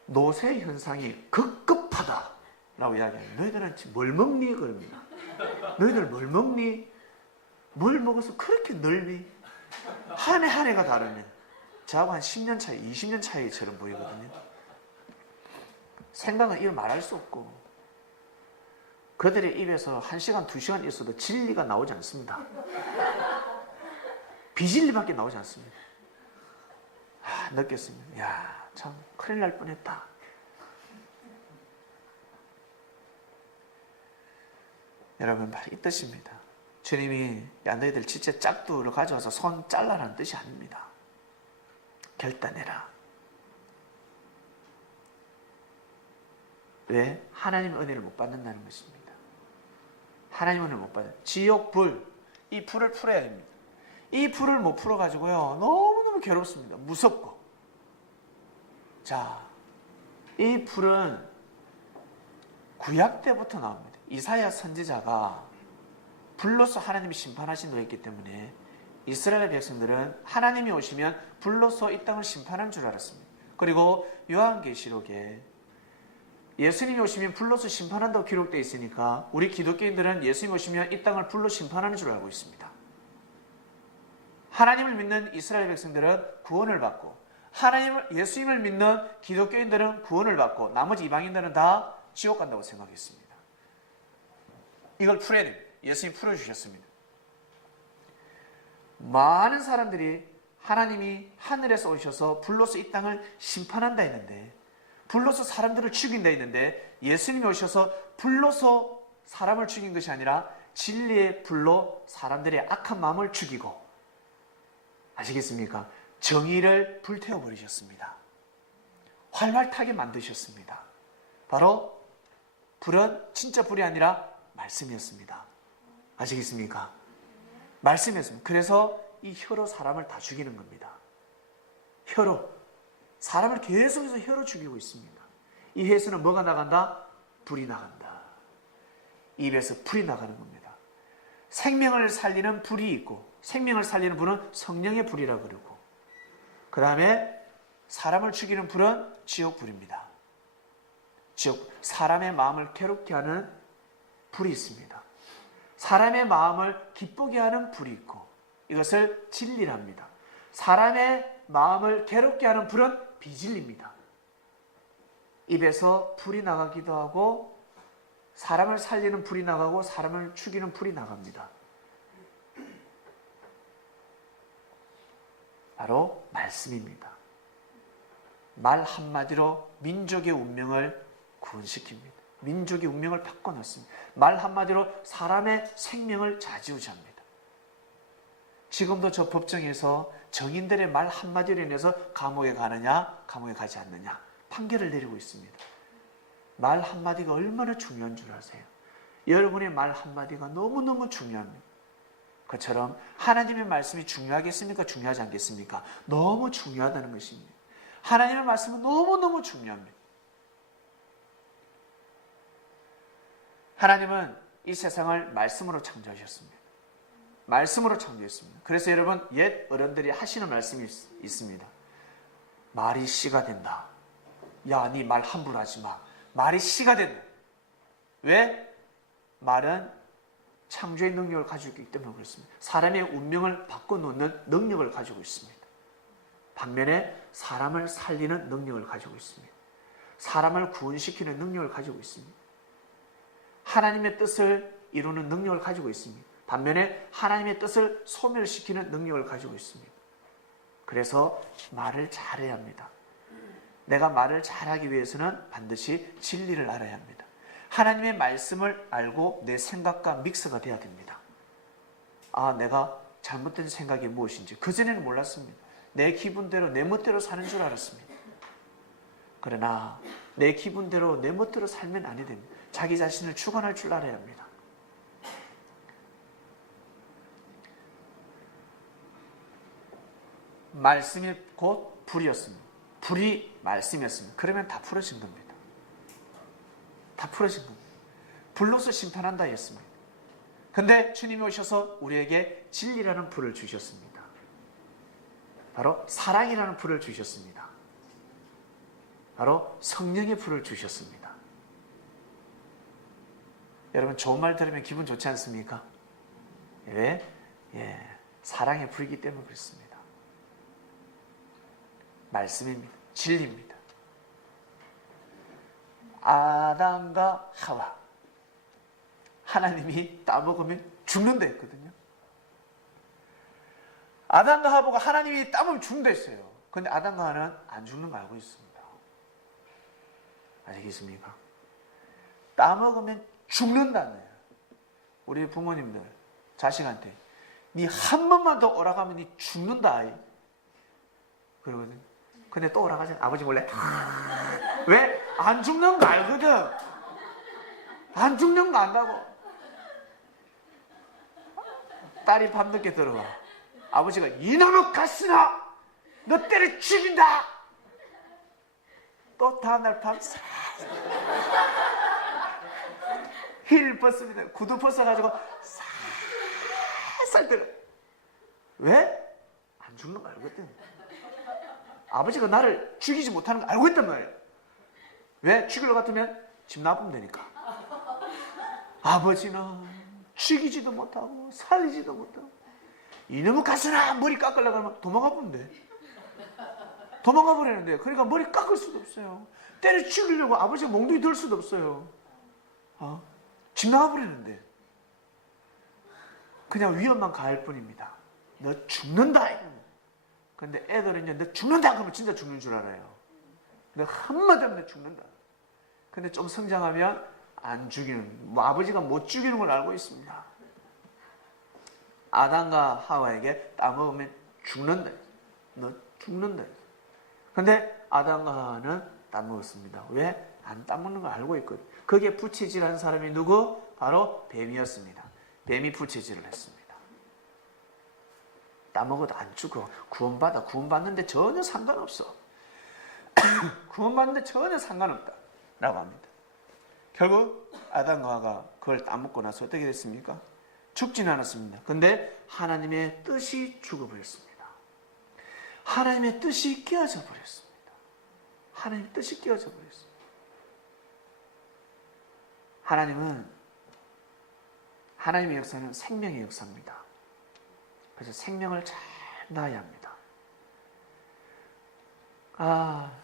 노쇠 현상이 급급하다 라고 이야기해요. 너희들은 뭘 먹니? 그럽니다. 너희들 뭘 먹니? 뭘 먹어서 그렇게 늙니? 한 해 한 해가 다르면 저하고 한 10년 차이, 20년 차이처럼 보이거든요. 생각은 이걸 말할 수 없고 그들의 입에서 1시간, 2시간 있어도 진리가 나오지 않습니다. 비진리밖에 나오지 않습니다. 느꼈습니다. 야, 참 큰일 날 뻔했다. 여러분 바로 이 뜻입니다. 주님이 야 너희들 진짜 짝두를 가져와서 손 잘라라는 뜻이 아닙니다. 결단해라. 왜? 하나님의 은혜를 못 받는다는 것입니다. 하나님의 은혜를 못 받아요. 지옥 불, 이 불을 풀어야 됩니다. 이 불을 못 풀어가지고요 너무너무 괴롭습니다. 무섭고. 자, 이 불은 구약 때부터 나옵니다. 이사야 선지자가 불로서 하나님이 심판하신다고 했기 때문에 이스라엘 백성들은 하나님이 오시면 불로서 이 땅을 심판한 줄 알았습니다. 그리고 요한계시록에 예수님이 오시면 불로서 심판한다고 기록되어 있으니까 우리 기독교인들은 예수님이 오시면 이 땅을 불로 심판하는 줄 알고 있습니다. 하나님을 믿는 이스라엘 백성들은 구원을 받고 예수님을 믿는 기독교인들은 구원을 받고 나머지 이방인들은 다 지옥 간다고 생각했습니다. 이걸 풀어야 됩니다. 예수님이 풀어주셨습니다. 많은 사람들이 하나님이 하늘에서 오셔서 불로서 이 땅을 심판한다 했는데, 불로서 사람들을 죽인다 했는데, 예수님이 오셔서 불로서 사람을 죽인 것이 아니라 진리의 불로 사람들의 악한 마음을 죽이고, 아시겠습니까? 정의를 불태워버리셨습니다. 활활타게 만드셨습니다. 바로 불은 진짜 불이 아니라 말씀이었습니다. 아시겠습니까? 말씀이었습니다. 그래서 이 혀로 사람을 다 죽이는 겁니다. 혀로 사람을 계속해서 혀로 죽이고 있습니다. 이 혀에서는 뭐가 나간다? 불이 나간다. 입에서 불이 나가는 겁니다. 생명을 살리는 불이 있고, 생명을 살리는 불은 성령의 불이라고 그러고, 그 다음에 사람을 죽이는 불은 지옥불입니다. 사람의 마음을 괴롭게 하는 불이 있습니다. 사람의 마음을 기쁘게 하는 불이 있고, 이것을 진리랍니다. 사람의 마음을 괴롭게 하는 불은 비진리입니다. 입에서 불이 나가기도 하고, 사람을 살리는 불이 나가고, 사람을 죽이는 불이 나갑니다. 바로 말씀입니다. 말 한마디로 민족의 운명을 구원시킵니다. 민족의 운명을 바꿔놓습니다. 말 한마디로 사람의 생명을 좌지우지합니다. 지금도 저 법정에서 정인들의 말 한마디로 인해서 감옥에 가느냐, 감옥에 가지 않느냐 판결을 내리고 있습니다. 말 한마디가 얼마나 중요한 줄 아세요? 여러분의 말 한마디가 너무너무 중요합니다. 그처럼 하나님의 말씀이 중요하겠습니까? 중요하지 않겠습니까? 너무 중요하다는 것입니다. 하나님의 말씀은 너무너무 중요합니다. 하나님은 이 세상을 말씀으로 창조하셨습니다. 말씀으로 창조했습니다. 그래서 여러분, 옛 어른들이 하시는 말씀이 있습니다. 말이 씨가 된다. 야, 네 말 함부로 하지 마. 말이 씨가 된다. 왜? 말은 창조의 능력을 가지고 있기 때문에 그렇습니다. 사람의 운명을 바꿔놓는 능력을 가지고 있습니다. 반면에 사람을 살리는 능력을 가지고 있습니다. 사람을 구원시키는 능력을 가지고 있습니다. 하나님의 뜻을 이루는 능력을 가지고 있습니다. 반면에 하나님의 뜻을 소멸시키는 능력을 가지고 있습니다. 그래서 말을 잘해야 합니다. 내가 말을 잘하기 위해서는 반드시 진리를 알아야 합니다. 하나님의 말씀을 알고 내 생각과 믹스가 돼야 됩니다. 아, 내가 잘못된 생각이 무엇인지 그전에는 몰랐습니다. 내 기분대로 내 멋대로 사는 줄 알았습니다. 그러나 내 기분대로 내 멋대로 살면 아니 됩니다. 자기 자신을 주관할 줄 알아야 합니다. 말씀이 곧 불이었습니다. 불이 말씀이었습니다. 그러면 다 풀어진 겁니다. 다 풀어진 겁니다. 불로서 심판한다 했습니다. 근데 주님이 오셔서 우리에게 진리라는 불을 주셨습니다. 바로 사랑이라는 불을 주셨습니다. 바로 성령의 불을 주셨습니다. 여러분, 좋은 말 들으면 기분 좋지 않습니까? 왜? 사랑의 불이기 때문에 그렇습니다. 말씀입니다. 진리입니다. 아담과 하와, 하나님이 따먹으면 죽는다 했거든요. 아담과 하와가 하나님이 따먹으면 죽는다 했어요. 근데 아담과 하와는 안 죽는 거 알고 있습니다. 아시겠습니까? 따먹으면 죽는다는 거예요. 우리 부모님들 자식한테 니 한 번만 더 오락하면 니 죽는다 그러거든. 근데 또 오락하지. 아버지 몰래 왜? 안 죽는 거 알거든. 안 죽는 거 안다고. 딸이 밤늦게 들어와. 아버지가 이놈의 가스나 너 때려 죽인다. 또 다음날 밤 힐 벗습니다. 구두 벗어가지고 살살 들어. 왜? 안 죽는 거 알거든. 아버지가 나를 죽이지 못하는 거 알고 있단 말이에요. 왜? 죽이려 같으면 집 놔보면 되니까. 아버지는 죽이지도 못하고 살리지도 못하고 이놈의 가스나 머리 깎으려고 하면 도망가 보면 돼. 도망가 버리는데 그러니까 머리 깎을 수도 없어요. 때려 죽이려고 아버지가 몽둥이 들 수도 없어요. 집 나가 버리는데 그냥 위험만 가할 뿐입니다. 너 죽는다. 근데 애들은요, 너 죽는다 그러면 진짜 죽는 줄 알아요. 너 한마디 하면 너 죽는다. 근데 좀 성장하면 안 죽이는, 아버지가 못 죽이는 걸 알고 있습니다. 아담과 하와에게 따먹으면 죽는다. 너 죽는다. 근데 아담과 하와는 따먹었습니다. 왜? 안 따먹는 걸 알고 있거든. 거기에 부채질한 사람이 누구? 바로 뱀이었습니다. 뱀이 부채질을 했습니다. 따먹어도 안 죽어. 구원받아. 구원받는데 전혀 상관없어. 구원받는데 전혀 상관없다 라고 합니다. 결국 아담과 하와가 그걸 따먹고 나서 어떻게 됐습니까? 죽지는 않았습니다. 근데 하나님의 뜻이 죽어버렸습니다. 하나님의 뜻이 깨어져 버렸습니다. 하나님의 뜻이 깨어져 버렸습니다. 하나님의 역사는 생명의 역사입니다. 그래서 생명을 잘 낳아야 합니다.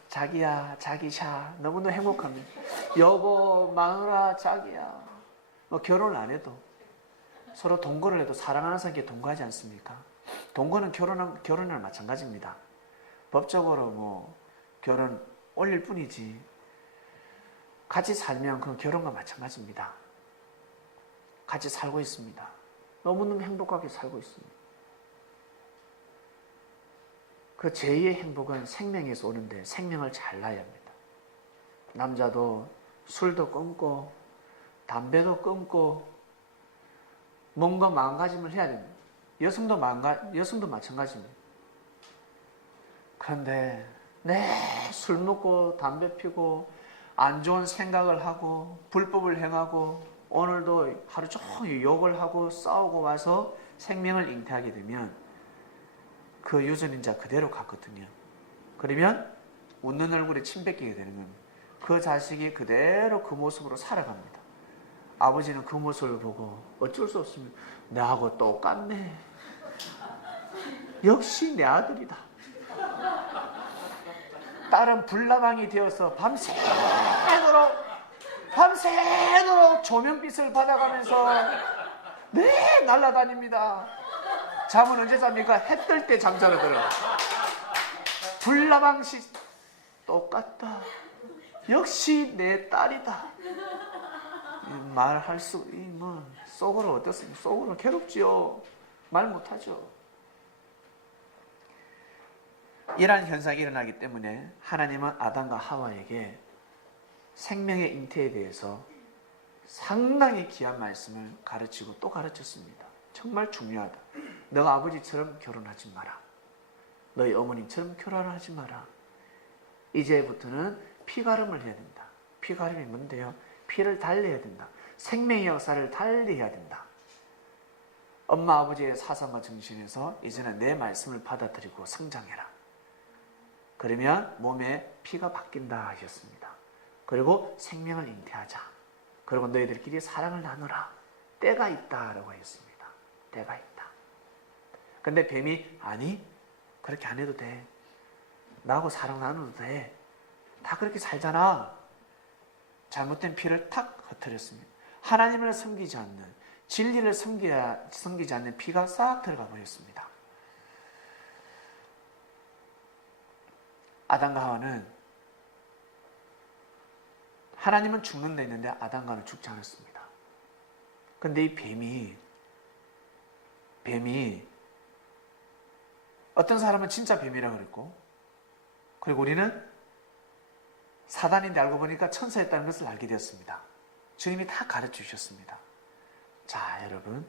자기야, 자기샤 너무너무 행복합니다. 여보, 마누라, 자기야. 뭐 결혼을 안 해도 서로 동거를 해도 사랑하는 사람끼리 동거하지 않습니까? 동거는 결혼이랑 마찬가지입니다. 법적으로 뭐 결혼 올릴 뿐이지 같이 살면 그건 결혼과 마찬가지입니다. 같이 살고 있습니다. 너무너무 행복하게 살고 있습니다. 그 제2의 행복은 생명에서 오는데 생명을 잘 낳아야 합니다. 남자도 술도 끊고 담배도 끊고 뭔가 마음가짐을 해야 됩니다. 여성도 마찬가지입니다. 그런데 술 먹고 담배 피고 안 좋은 생각을 하고 불법을 행하고 오늘도 하루 종일 욕을 하고 싸우고 와서 생명을 잉태하게 되면 그 유전인자 그대로 갔거든요. 그러면 웃는 얼굴에 침 뱉기게 되는 겁니다. 그 자식이 그대로 그 모습으로 살아갑니다. 아버지는 그 모습을 보고 어쩔 수 없습니다. 나하고 똑같네. 역시 내 아들이다. 딸은 불나방이 되어서 밤새도록 조명빛을 받아가면서 날아다닙니다. 잠은 언제 잡니까? 해 뜰 때 잠자러 들어. 불나방시 똑같다. 역시 내 딸이다. 말할 수, 속으로 어떻습니까? 속으로 괴롭지요. 말 못하죠. 이러한 현상이 일어나기 때문에 하나님은 아담과 하와에게 생명의 잉태에 대해서 상당히 귀한 말씀을 가르치고 또 가르쳤습니다. 정말 중요하다. 너가 아버지처럼 결혼하지 마라. 너희 어머니처럼 결혼하지 마라. 이제부터는 피가름을 해야 된다. 피가름이 뭔데요? 피를 달래야 된다. 생명의 역사를 달리해야 된다. 엄마 아버지의 사상과 정신에서 이제는 내 말씀을 받아들이고 성장해라. 그러면 몸에 피가 바뀐다 하셨습니다. 그리고 생명을 잉태하자. 그리고 너희들끼리 사랑을 나누라. 때가 있다라고 했습니다. 때가 있다. 근데 뱀이 아니 그렇게 안 해도 돼. 나하고 사랑 나눠도 돼. 다 그렇게 살잖아. 잘못된 피를 탁 흩어렸습니다. 하나님을 섬기지 않는, 진리를 섬기지 않는 피가 싹 들어가 버렸습니다. 아담과 하와는 하나님은 죽는 데 있는데 아담과 하와는 죽지 않았습니다. 근데 이 뱀이 어떤 사람은 진짜 뱀이라고 그랬고, 그리고 우리는 사단인데 알고 보니까 천사였다는 것을 알게 되었습니다. 주님이 다 가르쳐 주셨습니다. 자, 여러분,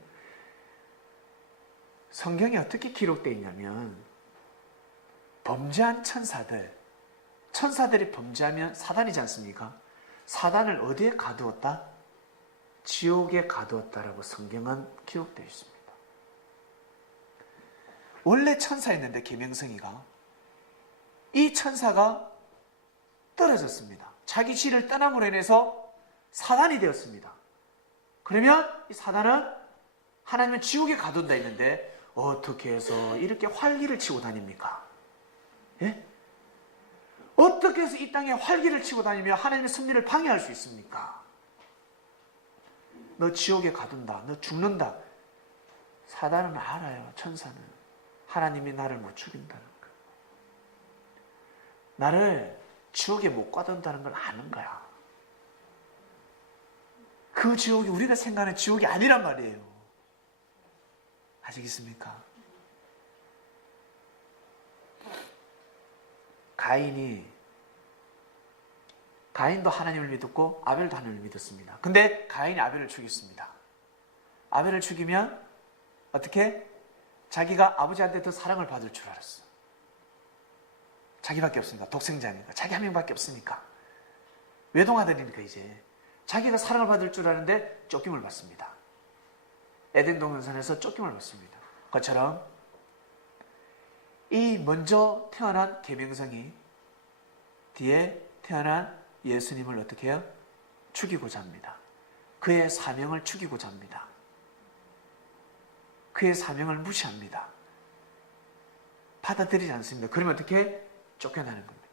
성경에 어떻게 기록되어 있냐면 범죄한 천사들이 범죄하면 사단이지 않습니까? 사단을 어디에 가두었다? 지옥에 가두었다라고 성경은 기록되어 있습니다. 원래 천사였는데 계명성이가 이 천사가 떨어졌습니다. 자기 지를 떠남으로 인해서 사단이 되었습니다. 그러면 이 사단은 하나님은 지옥에 가둔다 했는데 어떻게 해서 이렇게 활기를 치고 다닙니까? 예? 어떻게 해서 이 땅에 활기를 치고 다니며 하나님의 섭리를 방해할 수 있습니까? 너 지옥에 가둔다. 너 죽는다. 사단은 알아요. 천사는. 하나님이 나를 못 죽인다는 거. 나를 지옥에 못 가둔다는 걸 아는 거야. 그 지옥이 우리가 생각하는 지옥이 아니란 말이에요. 아시겠습니까? 가인도 하나님을 믿었고 아벨도 하나님을 믿었습니다. 근데 가인이 아벨을 죽였습니다. 아벨을 죽이면 어떻게? 자기가 아버지한테 더 사랑을 받을 줄 알았어. 자기밖에 없으니까. 독생자니까. 자기 한 명밖에 없으니까. 외동아들이니까 이제 자기가 사랑을 받을 줄 아는데 쫓김을 받습니다. 에덴 동산에서 쫓김을 받습니다. 그것처럼 이 먼저 태어난 계명성이 뒤에 태어난 예수님을 어떻게 해요? 죽이고자 합니다. 그의 사명을 죽이고자 합니다. 그의 사명을 무시합니다. 받아들이지 않습니다. 그러면 어떻게? 쫓겨나는 겁니다.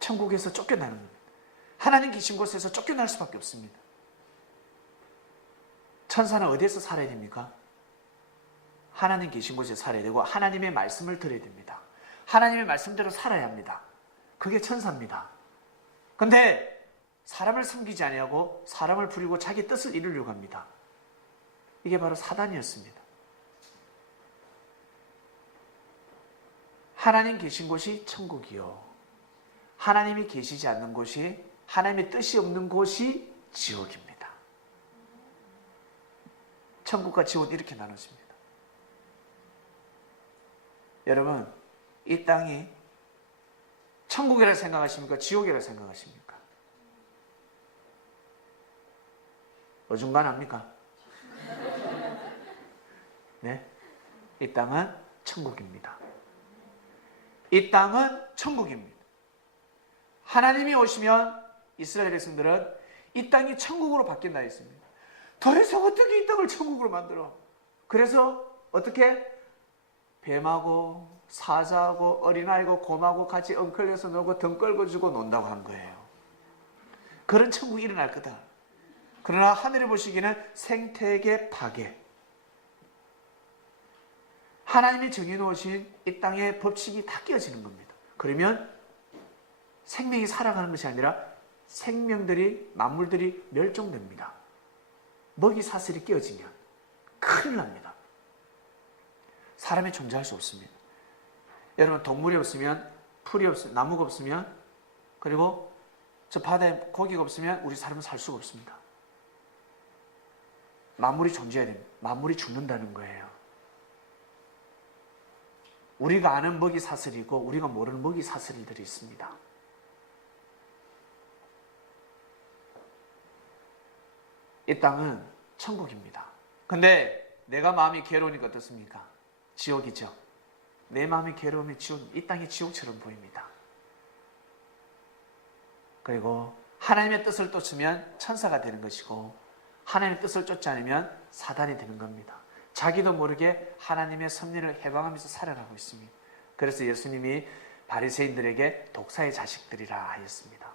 천국에서 쫓겨나는 겁니다. 하나님 계신 곳에서 쫓겨날 수밖에 없습니다. 천사는 어디에서 살아야 됩니까? 하나님 계신 곳에 살아야 되고 하나님의 말씀을 들어야 됩니다. 하나님의 말씀대로 살아야 합니다. 그게 천사입니다. 근데 사람을 섬기지 아니하고 사람을 부리고 자기 뜻을 이루려고 합니다. 이게 바로 사단이었습니다. 하나님 계신 곳이 천국이요. 하나님이 계시지 않는 곳이, 하나님의 뜻이 없는 곳이 지옥입니다. 천국과 지옥은 이렇게 나눠집니다. 여러분, 이 땅이 천국이라 생각하십니까? 지옥이라 생각하십니까? 어중간합니까? 네? 이 땅은 천국입니다. 이 땅은 천국입니다. 하나님이 오시면 이스라엘 백성들은 이 땅이 천국으로 바뀐다 했습니다. 더 이상 어떻게 이 땅을 천국으로 만들어? 그래서 어떻게? 뱀하고 사자하고 어린아이고 곰하고 같이 엉클려서 놀고 등 끌고 주고 논다고 한 거예요. 그런 천국이 일어날 거다. 그러나 하늘에 보시기에는 생태계 파괴, 하나님이 정해놓으신 이 땅의 법칙이 다 깨어지는 겁니다. 그러면 생명이 살아가는 것이 아니라 생명들이, 만물들이 멸종됩니다. 먹이 사슬이 깨어지면 큰일 납니다. 사람이 존재할 수 없습니다. 여러분, 동물이 없으면, 풀이 없으면, 나무가 없으면, 그리고 저 바다에 고기가 없으면 우리 사람은 살 수가 없습니다. 만물이 존재해야 됩니다. 만물이 죽는다는 거예요. 우리가 아는 먹이 사슬이고 우리가 모르는 먹이 사슬들이 있습니다. 이 땅은 천국입니다. 근데 내가 마음이 괴로우니까 어떻습니까? 지옥이죠. 내 마음이 괴로우면 지옥, 이 땅이 지옥처럼 보입니다. 그리고 하나님의 뜻을 쫓으면 천사가 되는 것이고 하나님의 뜻을 쫓지 않으면 사단이 되는 겁니다. 자기도 모르게 하나님의 섭리를 해방하면서 살아가고 있습니다. 그래서 예수님이 바리새인들에게 독사의 자식들이라 하였습니다.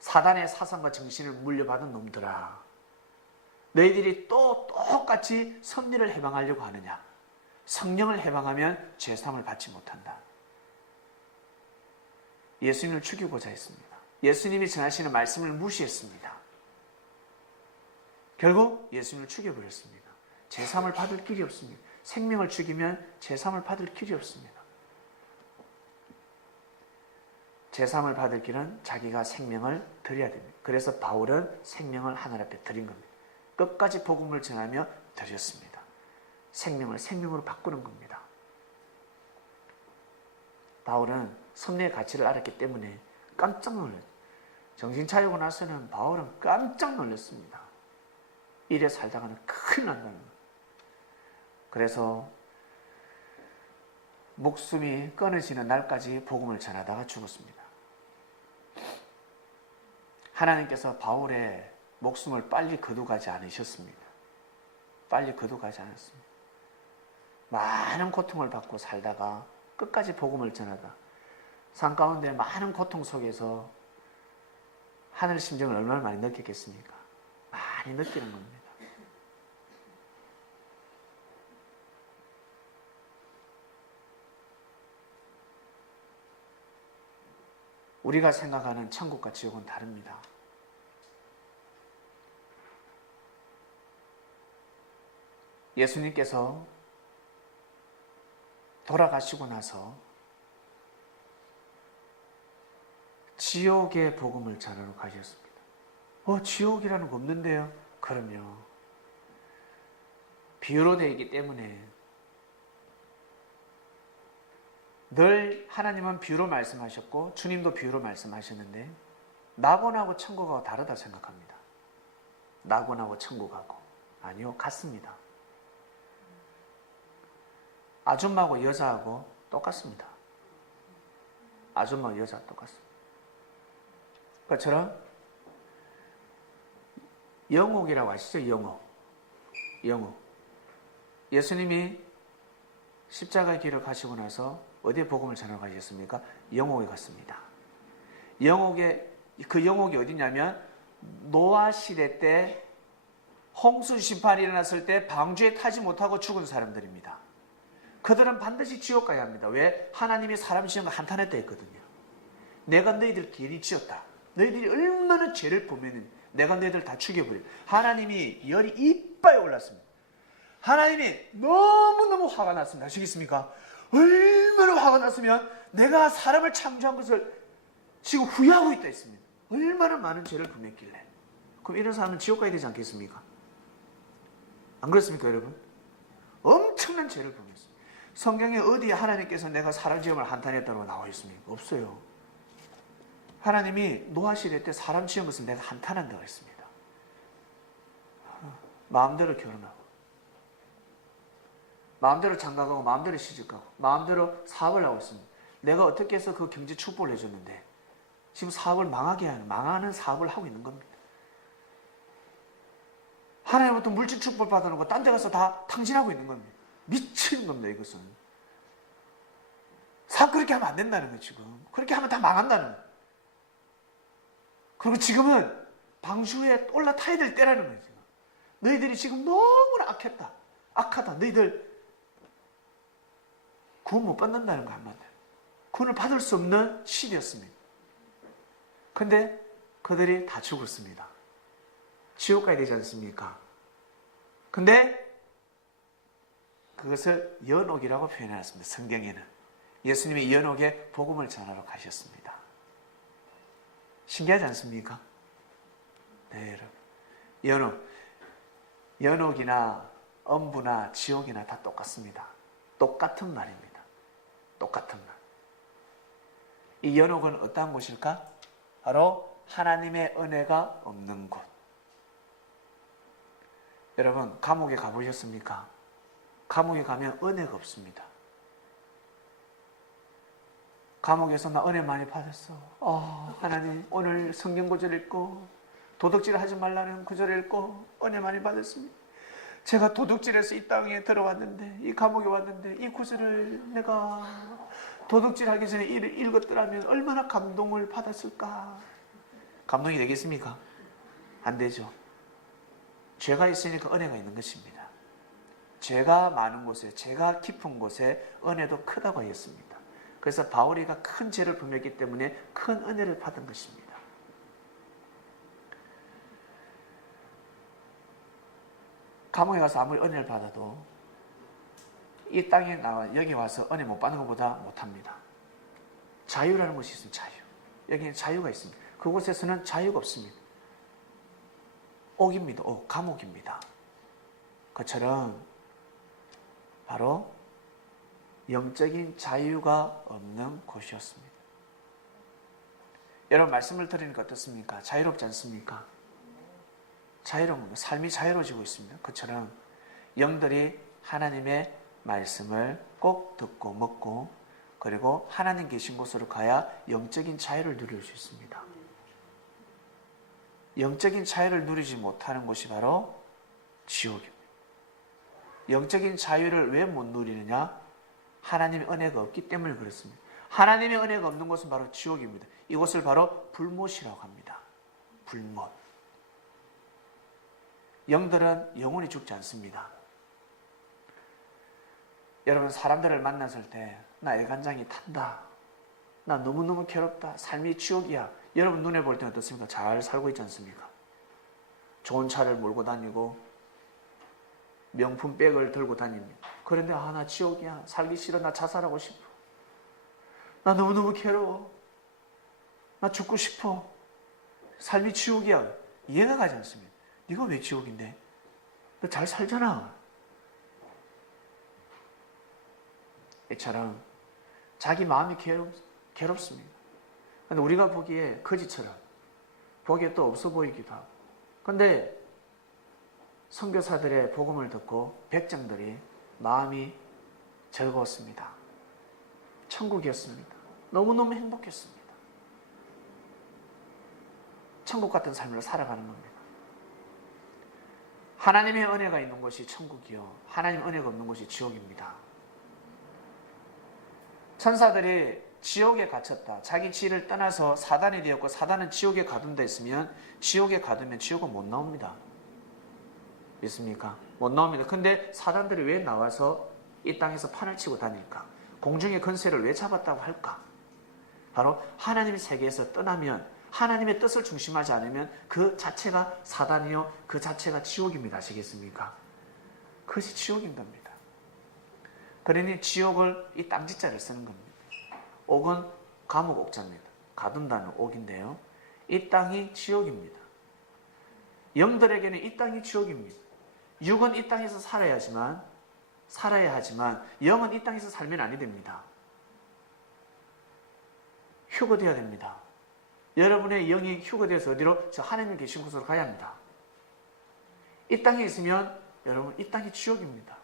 사단의 사상과 정신을 물려받은 놈들아, 너희들이 또 똑같이 섭리를 해방하려고 하느냐? 성령을 해방하면 죄사함을 받지 못한다. 예수님을 죽이고자 했습니다. 예수님이 전하시는 말씀을 무시했습니다. 결국 예수님을 죽여버렸습니다. 죄사함을 받을 길이 없습니다. 생명을 죽이면 죄사함을 받을 길이 없습니다. 죄사함을 받을 길은 자기가 생명을 드려야 됩니다. 그래서 바울은 생명을 하늘 앞에 드린 겁니다. 끝까지 복음을 전하며 드렸습니다. 생명을 생명으로 바꾸는 겁니다. 바울은 섭리의 가치를 알았기 때문에 깜짝 놀랐어요. 정신 차리고 나서는 바울은 깜짝 놀랐습니다. 이래 살다가는 큰일 난다는 거예요. 그래서 목숨이 끊어지는 날까지 복음을 전하다가 죽었습니다. 하나님께서 바울의 목숨을 빨리 거두가지 않으셨습니다. 빨리 거두가지 않았습니다. 많은 고통을 받고 살다가 끝까지 복음을 전하다 삶 가운데 많은 고통 속에서 하늘 심정을 얼마나 많이 느꼈겠습니까? 많이 느끼는 겁니다. 우리가 생각하는 천국과 지옥은 다릅니다. 예수님께서 돌아가시고 나서 지옥의 복음을 전하러 가셨습니다. 지옥이라는 거 없는데요? 그럼요. 비유로 되어 있기 때문에 늘 하나님은 비유로 말씀하셨고 주님도 비유로 말씀하셨는데 낙원하고 천국하고 다르다 생각합니다. 낙원하고 천국하고 아니요, 같습니다. 아줌마하고 여자하고 똑같습니다. 아줌마하고 여자 똑같습니다. 그처럼 영옥이라고 아시죠? 영옥. 예수님이 십자가의 길을 가시고 나서 어디에 복음을 전하러 가셨습니까? 영옥에 갔습니다. 그 영옥이 어디냐면 노아 시대 때 홍수 심판이 일어났을 때 방주에 타지 못하고 죽은 사람들입니다. 그들은 반드시 지옥 가야 합니다. 왜? 하나님이 사람 지은 거 한탄했다 했거든요. 내가 너희들 괜히 지었다. 너희들이 얼마나 죄를 보면은 내가 너희들 다 죽여버려. 하나님이 열이 이빨에 올랐습니다. 하나님이 너무너무 화가 났습니다. 아시겠습니까? 얼마나 화가 났으면 내가 사람을 창조한 것을 지금 후회하고 있다 했습니다. 얼마나 많은 죄를 범했길래. 그럼 이런 사람은 지옥 가야 되지 않겠습니까? 안 그렇습니까, 여러분? 엄청난 죄를 범했습니다. 성경에 어디에 하나님께서 내가 사람 지음을 한탄했다고 나와 있습니까? 없어요. 하나님이 노아 시대 때 사람 지은 것을 내가 한탄한다고 했습니다. 마음대로 결혼하고 마음대로 장가가고 마음대로 시집가고 마음대로 사업을 하고 있습니다. 내가 어떻게 해서 그 경제 축복을 해줬는데 지금 사업을 망하게 하는 망하는 사업을 하고 있는 겁니다. 하나님부터 물질 축복을 받아놓고 딴 데 가서 다 탕진하고 있는 겁니다. 미치는 겁니다. 이것은 사업 그렇게 하면 안 된다는 거예요. 지금 그렇게 하면 다 망한다는 거예요. 그리고 지금은 방주에 올라타야 될 때라는 거예요. 지금. 너희들이 지금 너무나 악하다. 너희들 구원 못 받는다는 거 한마디로. 구원을 받을 수 없는 시대였습니다. 근데 그들이 다 죽었습니다. 지옥 가야 되지 않습니까? 근데 그것을 연옥이라고 표현해놨습니다. 성경에는. 예수님이 연옥에 복음을 전하러 가셨습니다. 신기하지 않습니까? 네, 여러분. 연옥이나 엄부나 지옥이나 다 똑같습니다. 똑같은 말입니다. 똑같은 말. 이 연옥은 어떠한 곳일까? 바로 하나님의 은혜가 없는 곳. 여러분, 감옥에 가보셨습니까? 감옥에 가면 은혜가 없습니다. 감옥에서 나 은혜 많이 받았어. 하나님 오늘 성경 구절 읽고 도둑질 하지 말라는 구절 읽고 은혜 많이 받았습니다. 제가 도둑질해서 이 땅에 들어왔는데 이 감옥에 왔는데 이 구절을 내가 도둑질하기 전에 읽었더라면 얼마나 감동을 받았을까. 감동이 되겠습니까? 안 되죠. 죄가 있으니까 은혜가 있는 것입니다. 죄가 많은 곳에 죄가 깊은 곳에 은혜도 크다고 하였습니다. 그래서 바울이가 큰 죄를 범했기 때문에 큰 은혜를 받은 것입니다. 감옥에 가서 아무리 은혜를 받아도 이 땅에 나와 여기 와서 은혜 못 받는 것보다 못합니다. 자유라는 것이 있습니다. 자유. 여기는 자유가 있습니다. 그곳에서는 자유가 없습니다. 옥입니다. 감옥입니다. 그처럼 바로 영적인 자유가 없는 곳이었습니다. 여러분 말씀을 들으니까 어떻습니까? 자유롭지 않습니까? 자유로운 겁니다. 삶이 자유로워지고 있습니다. 그처럼 영들이 하나님의 말씀을 꼭 듣고 먹고 그리고 하나님 계신 곳으로 가야 영적인 자유를 누릴 수 있습니다. 영적인 자유를 누리지 못하는 곳이 바로 지옥입니다. 영적인 자유를 왜 못 누리느냐? 하나님의 은혜가 없기 때문에 그렇습니다. 하나님의 은혜가 없는 곳은 바로 지옥입니다. 이곳을 바로 불못이라고 합니다. 불못. 영들은 영원히 죽지 않습니다. 여러분 사람들을 만났을 때 나 애간장이 탄다. 나 너무너무 괴롭다. 삶이 지옥이야. 여러분 눈에 볼 때는 어떻습니까? 잘 살고 있지 않습니까? 좋은 차를 몰고 다니고 명품 백을 들고 다닙니다. 그런데 나 지옥이야. 살기 싫어. 나 자살하고 싶어. 나 너무너무 괴로워. 나 죽고 싶어. 삶이 지옥이야. 이해가 가지 않습니다. 네가 왜 지옥인데? 너 잘 살잖아. 이처럼 자기 마음이 괴롭습니다. 근데 우리가 보기에 거지처럼 보기에 또 없어 보이기도 하고. 근데 선교사들의 복음을 듣고 백정들이 마음이 즐거웠습니다. 천국이었습니다. 너무너무 행복했습니다. 천국 같은 삶을 살아가는 겁니다. 하나님의 은혜가 있는 곳이 천국이요. 하나님의 은혜가 없는 곳이 지옥입니다. 천사들이 지옥에 갇혔다. 자기 지를 떠나서 사단이 되었고 사단은 지옥에 가둔다 했으면 지옥에 가두면 지옥은 못 나옵니다. 믿습니까? 못 나옵니다. 근데 사단들이 왜 나와서 이 땅에서 판을 치고 다닐까? 공중의 권세를 왜 잡았다고 할까? 바로 하나님의 세계에서 떠나면 하나님의 뜻을 중심하지 않으면 그 자체가 사단이요. 그 자체가 지옥입니다. 아시겠습니까? 그것이 지옥인 겁니다. 그러니 지옥을 이 땅지자를 쓰는 겁니다. 옥은 감옥 옥자입니다. 가둔다는 옥인데요. 이 땅이 지옥입니다. 영들에게는 이 땅이 지옥입니다. 육은 이 땅에서 살아야 하지만 영은 이 땅에서 살면 아니 됩니다. 휴거되어야 됩니다. 여러분의 영이 휴거되어서 어디로? 저 하나님 계신 곳으로 가야 합니다. 이 땅에 있으면 여러분 이 땅이 지옥입니다.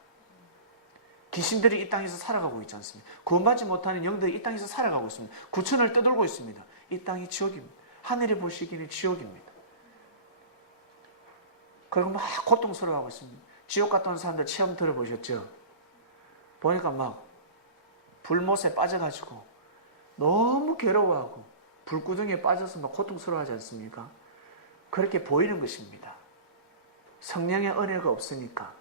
귀신들이 이 땅에서 살아가고 있지 않습니까? 구원받지 못하는 영들이 이 땅에서 살아가고 있습니다. 구천을 떠돌고 있습니다. 이 땅이 지옥입니다. 하늘이 보시기에는 지옥입니다. 그리고 막 고통스러워하고 있습니다. 지옥 갔다 온 사람들 체험 들어보셨죠? 보니까 막 불못에 빠져가지고 너무 괴로워하고 불구덩이에 빠져서 막 고통스러워하지 않습니까? 그렇게 보이는 것입니다. 성령의 은혜가 없으니까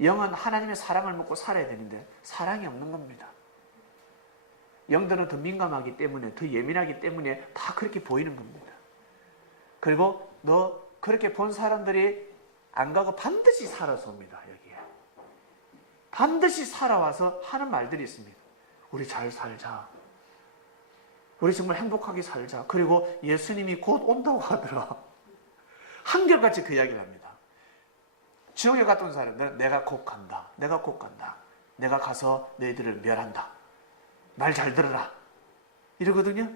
영은 하나님의 사랑을 먹고 살아야 되는데 사랑이 없는 겁니다. 영들은 더 민감하기 때문에 더 예민하기 때문에 다 그렇게 보이는 겁니다. 그리고 너 그렇게 본 사람들이 안 가고 반드시 살아서 옵니다. 여기에 반드시 살아와서 하는 말들이 있습니다. 우리 잘 살자. 우리 정말 행복하게 살자. 그리고 예수님이 곧 온다고 하더라. 한결같이 그 이야기를 합니다. 지옥에 갔던 사람들은 내가 곧 간다. 내가 곧 간다. 내가 가서 너희들을 멸한다. 말 잘 들어라. 이러거든요.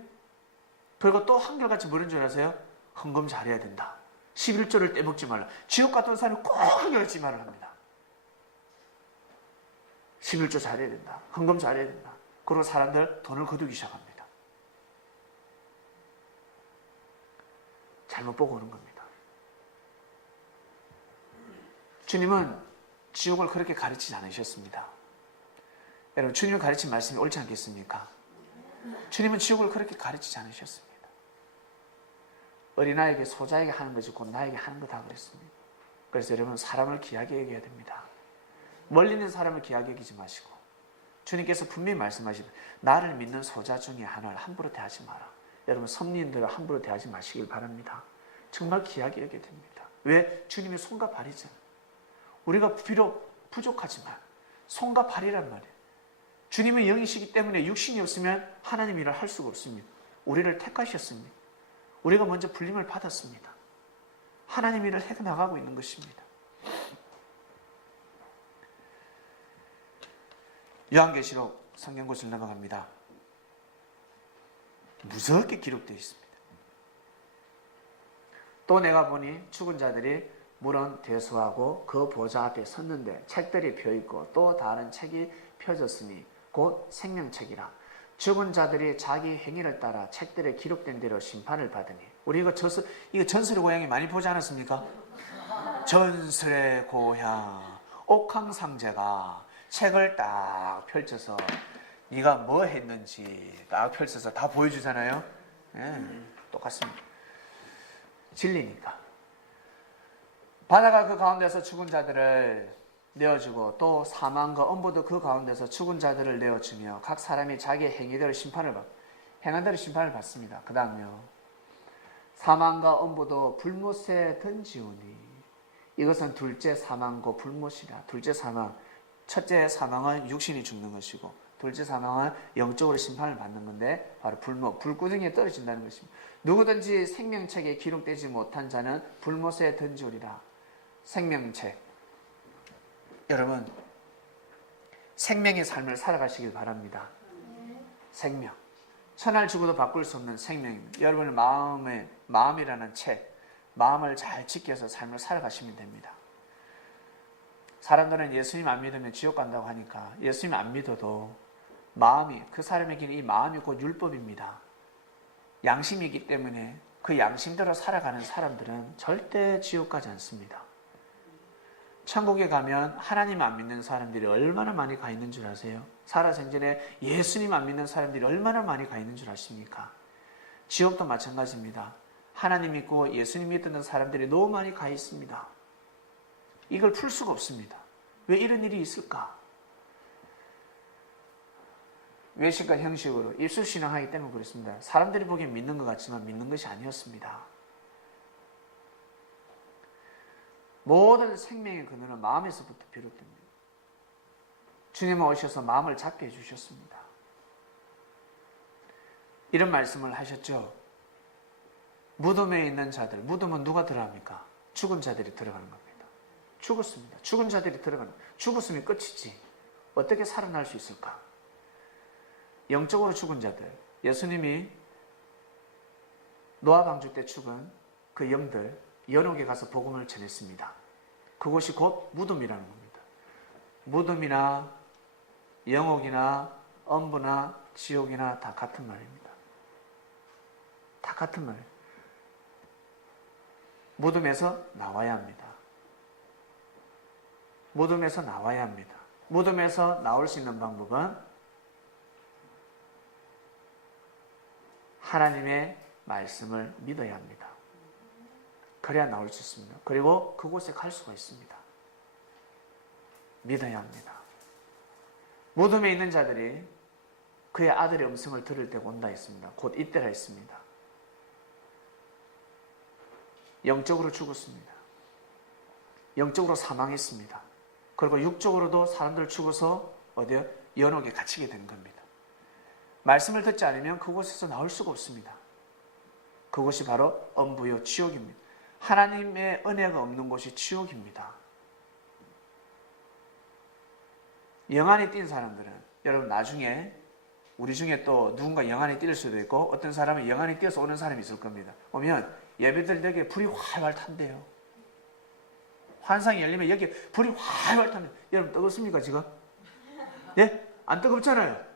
그리고 또 한결같이 뭐라는 줄 아세요? 헌금 잘해야 된다. 11조를 떼먹지 말라. 지옥 갔던 사람은 꼭 한결같이 말을 합니다. 11조 잘해야 된다. 헌금 잘해야 된다. 그리고 사람들 돈을 거두기 시작합니다. 잘못 보고 오는 겁니다. 주님은 지옥을 그렇게 가르치지 않으셨습니다. 여러분 주님을 가르친 말씀이 옳지 않겠습니까? 주님은 지옥을 그렇게 가르치지 않으셨습니다. 어린아이에게 소자에게 하는 것이 곧 나에게 하는 거다 그랬습니다. 그래서 여러분 사람을 귀하게 여겨야 됩니다. 멀리 있는 사람을 귀하게 여기지 마시고 주님께서 분명히 말씀하시되 나를 믿는 소자 중에 하나를 함부로 대하지 마라. 여러분 섭리인들을 함부로 대하지 마시길 바랍니다. 정말 귀하게 여겨야 됩니다. 왜? 주님의 손과 발이잖아요. 우리가 비록 부족하지만 손과 발이란 말이에요. 주님의 영이시기 때문에 육신이 없으면 하나님 일을 할 수가 없습니다. 우리를 택하셨습니다. 우리가 먼저 불림을 받았습니다. 하나님 일을 해나가고 있는 것입니다. 요한계시록 성경구절 넘어갑니다. 무섭게 기록되어 있습니다. 또 내가 보니 죽은 자들이 물은 대수하고 그 보좌 앞에 섰는데 책들이 펴있고 또 다른 책이 펴졌으니 곧 생명책이라. 죽은 자들이 자기 행위를 따라 책들에 기록된 대로 심판을 받으니. 우리 이거 전설의 고향이 많이 보지 않았습니까? 전설의 고향. 옥황상제가 책을 딱 펼쳐서 네가 뭐 했는지 딱 펼쳐서 다 보여주잖아요. 똑같습니다. 진리니까. 바다가 그 가운데서 죽은 자들을 내어주고 또 사망과 엄부도 그 가운데서 죽은 자들을 내어주며 각 사람이 자기의 행위대로 행한 대로 심판을 받습니다. 그 다음요. 사망과 엄부도 불못에 던지우니. 이것은 둘째 사망과 불못이라. 둘째 사망. 첫째 사망은 육신이 죽는 것이고 둘째 사망은 영적으로 심판을 받는 건데 바로 불못, 불구덩이에 떨어진다는 것입니다. 누구든지 생명책에 기록되지 못한 자는 불못에 던지우리라. 생명책. 여러분, 생명의 삶을 살아가시길 바랍니다. 생명. 천할 죽어도 바꿀 수 없는 생명입니다. 여러분의 마음이라는 책, 마음을 잘 지켜서 삶을 살아가시면 됩니다. 사람들은 예수님 안 믿으면 지옥 간다고 하니까 예수님 안 믿어도 마음이, 그 사람에게는 이 마음이 곧 율법입니다. 양심이기 때문에 그 양심대로 살아가는 사람들은 절대 지옥 가지 않습니다. 천국에 가면 하나님 안 믿는 사람들이 얼마나 많이 가 있는 줄 아세요? 살아생전에 예수님 안 믿는 사람들이 얼마나 많이 가 있는 줄 아십니까? 지옥도 마찬가지입니다. 하나님 믿고 예수님 믿는 사람들이 너무 많이 가 있습니다. 이걸 풀 수가 없습니다. 왜 이런 일이 있을까? 외식과 형식으로 입술신앙하기 때문에 그렇습니다. 사람들이 보기엔 믿는 것 같지만 믿는 것이 아니었습니다. 모든 생명의 근원은 마음에서부터 비롯됩니다. 주님은 오셔서 마음을 잡게 해주셨습니다. 이런 말씀을 하셨죠. 무덤에 있는 자들, 무덤은 누가 들어갑니까? 죽은 자들이 들어가는 겁니다. 죽었습니다. 죽은 자들이 들어가는 겁니다. 죽었으면 끝이지. 어떻게 살아날 수 있을까? 영적으로 죽은 자들, 예수님이 노아 방주 때 죽은 그 영들, 연옥에 가서 복음을 전했습니다. 그곳이 곧 무덤이라는 겁니다. 무덤이나 영옥이나 엄부나 지옥이나 다 같은 말입니다. 다 같은 말. 무덤에서 나와야 합니다. 무덤에서 나와야 합니다. 무덤에서 나올 수 있는 방법은 하나님의 말씀을 믿어야 합니다. 그래야 나올 수 있습니다. 그리고 그곳에 갈 수가 있습니다. 믿어야 합니다. 무덤에 있는 자들이 그의 아들의 음성을 들을 때가 온다 했습니다. 곧 이때가 있습니다. 영적으로 죽었습니다. 영적으로 사망했습니다. 그리고 육적으로도 사람들 죽어서 어디요? 연옥에 갇히게 된 겁니다. 말씀을 듣지 않으면 그곳에서 나올 수가 없습니다. 그것이 바로 엄부요 지옥입니다. 하나님의 은혜가 없는 곳이 지옥입니다. 영안에 띈 사람들은 여러분 나중에 우리 중에 또 누군가 영안에 띌 수도 있고 어떤 사람은 영안에 띄어서 오는 사람이 있을 겁니다. 오면 예배들 여기에 불이 활활 탄대요. 환상이 열리면 여기에 불이 활활 탄대요. 여러분 뜨겁습니까 지금? 예? 안 뜨겁잖아요.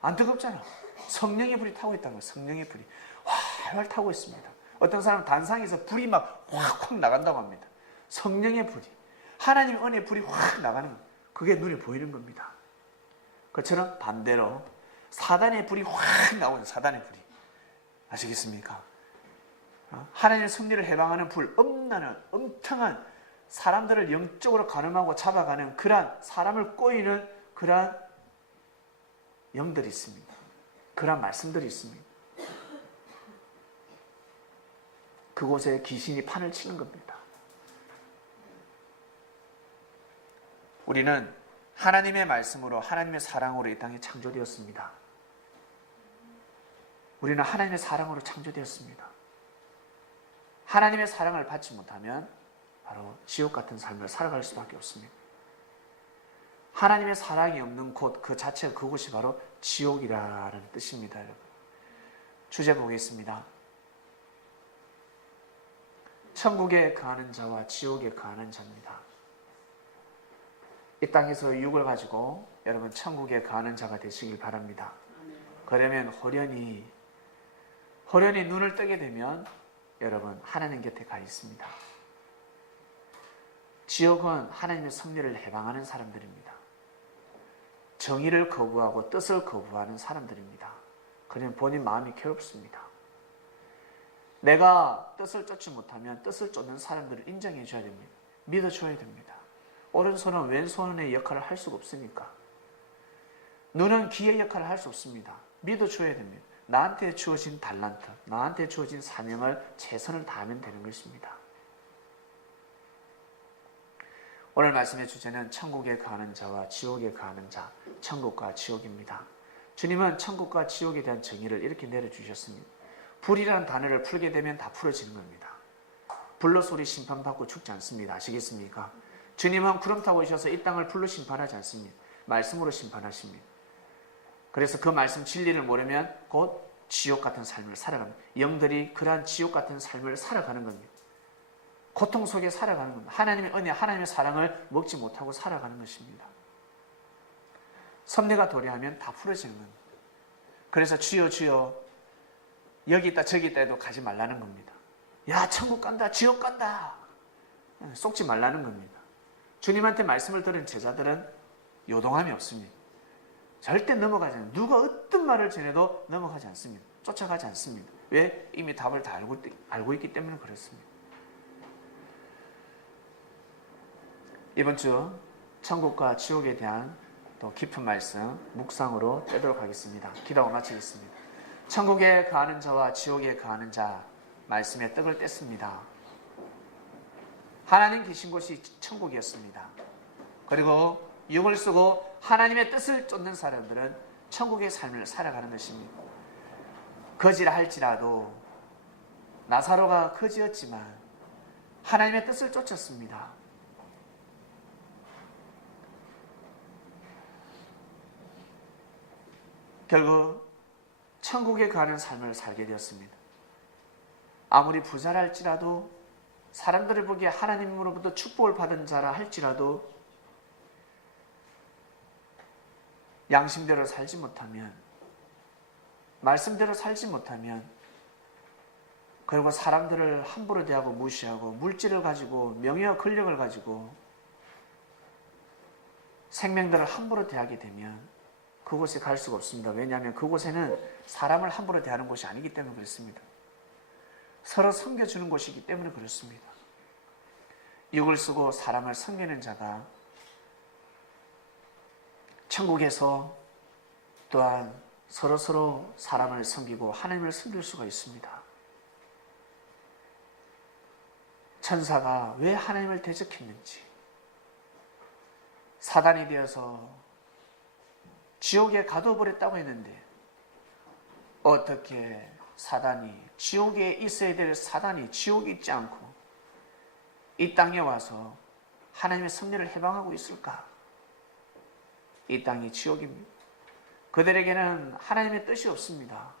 안 뜨겁잖아. 성령의 불이 타고 있다는 거예요. 성령의 불이 활활 타고 있습니다. 어떤 사람은 단상에서 불이 막 확 나간다고 합니다. 성령의 불이, 하나님의 은혜의 불이 확 나가는 거예요. 그게 눈에 보이는 겁니다. 그처럼 반대로 사단의 불이 확 나오는 사단의 불이. 아시겠습니까? 하나님의 섭리를 해방하는 불, 엄나는 엄청난 사람들을 영적으로 가늠하고 잡아가는 그러한 사람을 꼬이는 그러한 영들이 있습니다. 그러한 말씀들이 있습니다. 그곳에 귀신이 판을 치는 겁니다. 우리는 하나님의 말씀으로 하나님의 사랑으로 이 땅에 창조되었습니다. 우리는 하나님의 사랑으로 창조되었습니다. 하나님의 사랑을 받지 못하면 바로 지옥 같은 삶을 살아갈 수밖에 없습니다. 하나님의 사랑이 없는 곳 그 자체가 그곳이 바로 지옥이라는 뜻입니다. 여러분. 주제 보겠습니다. 천국에 거하는 자와 지옥에 거하는 자입니다. 이 땅에서 유익을 가지고 여러분 천국에 거하는 자가 되시길 바랍니다. 그러면 호련히 눈을 뜨게 되면 여러분 하나님 곁에 가 있습니다. 지옥은 하나님의 섭리를 해방하는 사람들입니다. 정의를 거부하고 뜻을 거부하는 사람들입니다. 그러면 본인 마음이 괴롭습니다. 내가 뜻을 쫓지 못하면 뜻을 쫓는 사람들을 인정해 줘야 됩니다. 믿어줘야 됩니다. 오른손은 왼손의 역할을 할 수가 없으니까. 눈은 귀의 역할을 할 수 없습니다. 믿어줘야 됩니다. 나한테 주어진 달란트, 나한테 주어진 사명을 최선을 다하면 되는 것입니다. 오늘 말씀의 주제는 천국에 거하는 자와 지옥에 거하는 자, 천국과 지옥입니다. 주님은 천국과 지옥에 대한 정의를 이렇게 내려주셨습니다. 불이라는 단어를 풀게 되면 다 풀어지는 겁니다. 불로 소리 심판받고 죽지 않습니다. 아시겠습니까? 주님은 구름 타고 오셔서 이 땅을 불로 심판하지 않습니다. 말씀으로 심판하십니다. 그래서 그 말씀 진리를 모르면 곧 지옥 같은 삶을 살아갑니다. 영들이 그러한 지옥 같은 삶을 살아가는 겁니다. 고통 속에 살아가는 겁니다. 하나님의 은혜, 하나님의 사랑을 먹지 못하고 살아가는 것입니다. 섭리가 도래하면 다 풀어지는 겁니다. 그래서 주여 주여 여기 있다 저기 있다 해도 가지 말라는 겁니다. 야 천국 간다 지옥 간다 속지 말라는 겁니다. 주님한테 말씀을 들은 제자들은 요동함이 없습니다. 절대 넘어가지 않습니다. 누가 어떤 말을 전해도 넘어가지 않습니다. 쫓아가지 않습니다. 왜? 이미 답을 다 알고 있기 때문에 그렇습니다. 이번 주 천국과 지옥에 대한 또 깊은 말씀 묵상으로 떼도록 하겠습니다. 기도하고 마치겠습니다. 천국에 거하는 자와 지옥에 거하는 자 말씀에 떡을 뗐습니다. 하나님 계신 곳이 천국이었습니다. 그리고 육을 쓰고 하나님의 뜻을 쫓는 사람들은 천국의 삶을 살아가는 것입니다. 거지라 할지라도 나사로가 거지였지만 하나님의 뜻을 쫓았습니다. 결국 천국에 가는 삶을 살게 되었습니다. 아무리 부자라 할지라도 사람들을 보기에 하나님으로부터 축복을 받은 자라 할지라도 양심대로 살지 못하면 말씀대로 살지 못하면 그리고 사람들을 함부로 대하고 무시하고 물질을 가지고 명예와 권력을 가지고 생명들을 함부로 대하게 되면 그곳에 갈 수가 없습니다. 왜냐하면 그곳에는 사람을 함부로 대하는 곳이 아니기 때문에 그렇습니다. 서로 섬겨주는 곳이기 때문에 그렇습니다. 육을 쓰고 사람을 섬기는 자가 천국에서 또한 서로 사람을 섬기고 하나님을 섬길 수가 있습니다. 천사가 왜 하나님을 대적했는지 사단이 되어서 지옥에 가둬버렸다고 했는데 어떻게 사단이 지옥에 있어야 될 사단이 지옥에 있지 않고 이 땅에 와서 하나님의 섭리를 해방하고 있을까? 이 땅이 지옥입니다. 그들에게는 하나님의 뜻이 없습니다.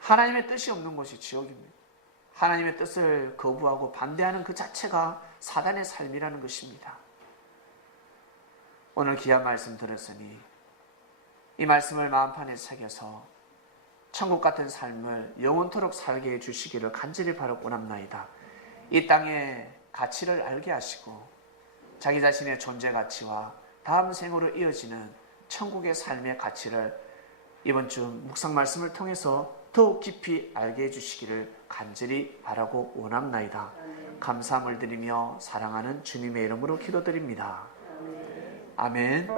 하나님의 뜻이 없는 곳이 지옥입니다. 하나님의 뜻을 거부하고 반대하는 그 자체가 사단의 삶이라는 것입니다. 오늘 귀한 말씀 들었으니 이 말씀을 마음판에 새겨서 천국 같은 삶을 영원토록 살게 해주시기를 간절히 바라고 원합나이다. 이 땅의 가치를 알게 하시고 자기 자신의 존재 가치와 다음 생으로 이어지는 천국의 삶의 가치를 이번 주 묵상 말씀을 통해서 더욱 깊이 알게 해주시기를 간절히 바라고 원합나이다. 감사함을 드리며 사랑하는 주님의 이름으로 기도드립니다. 아멘.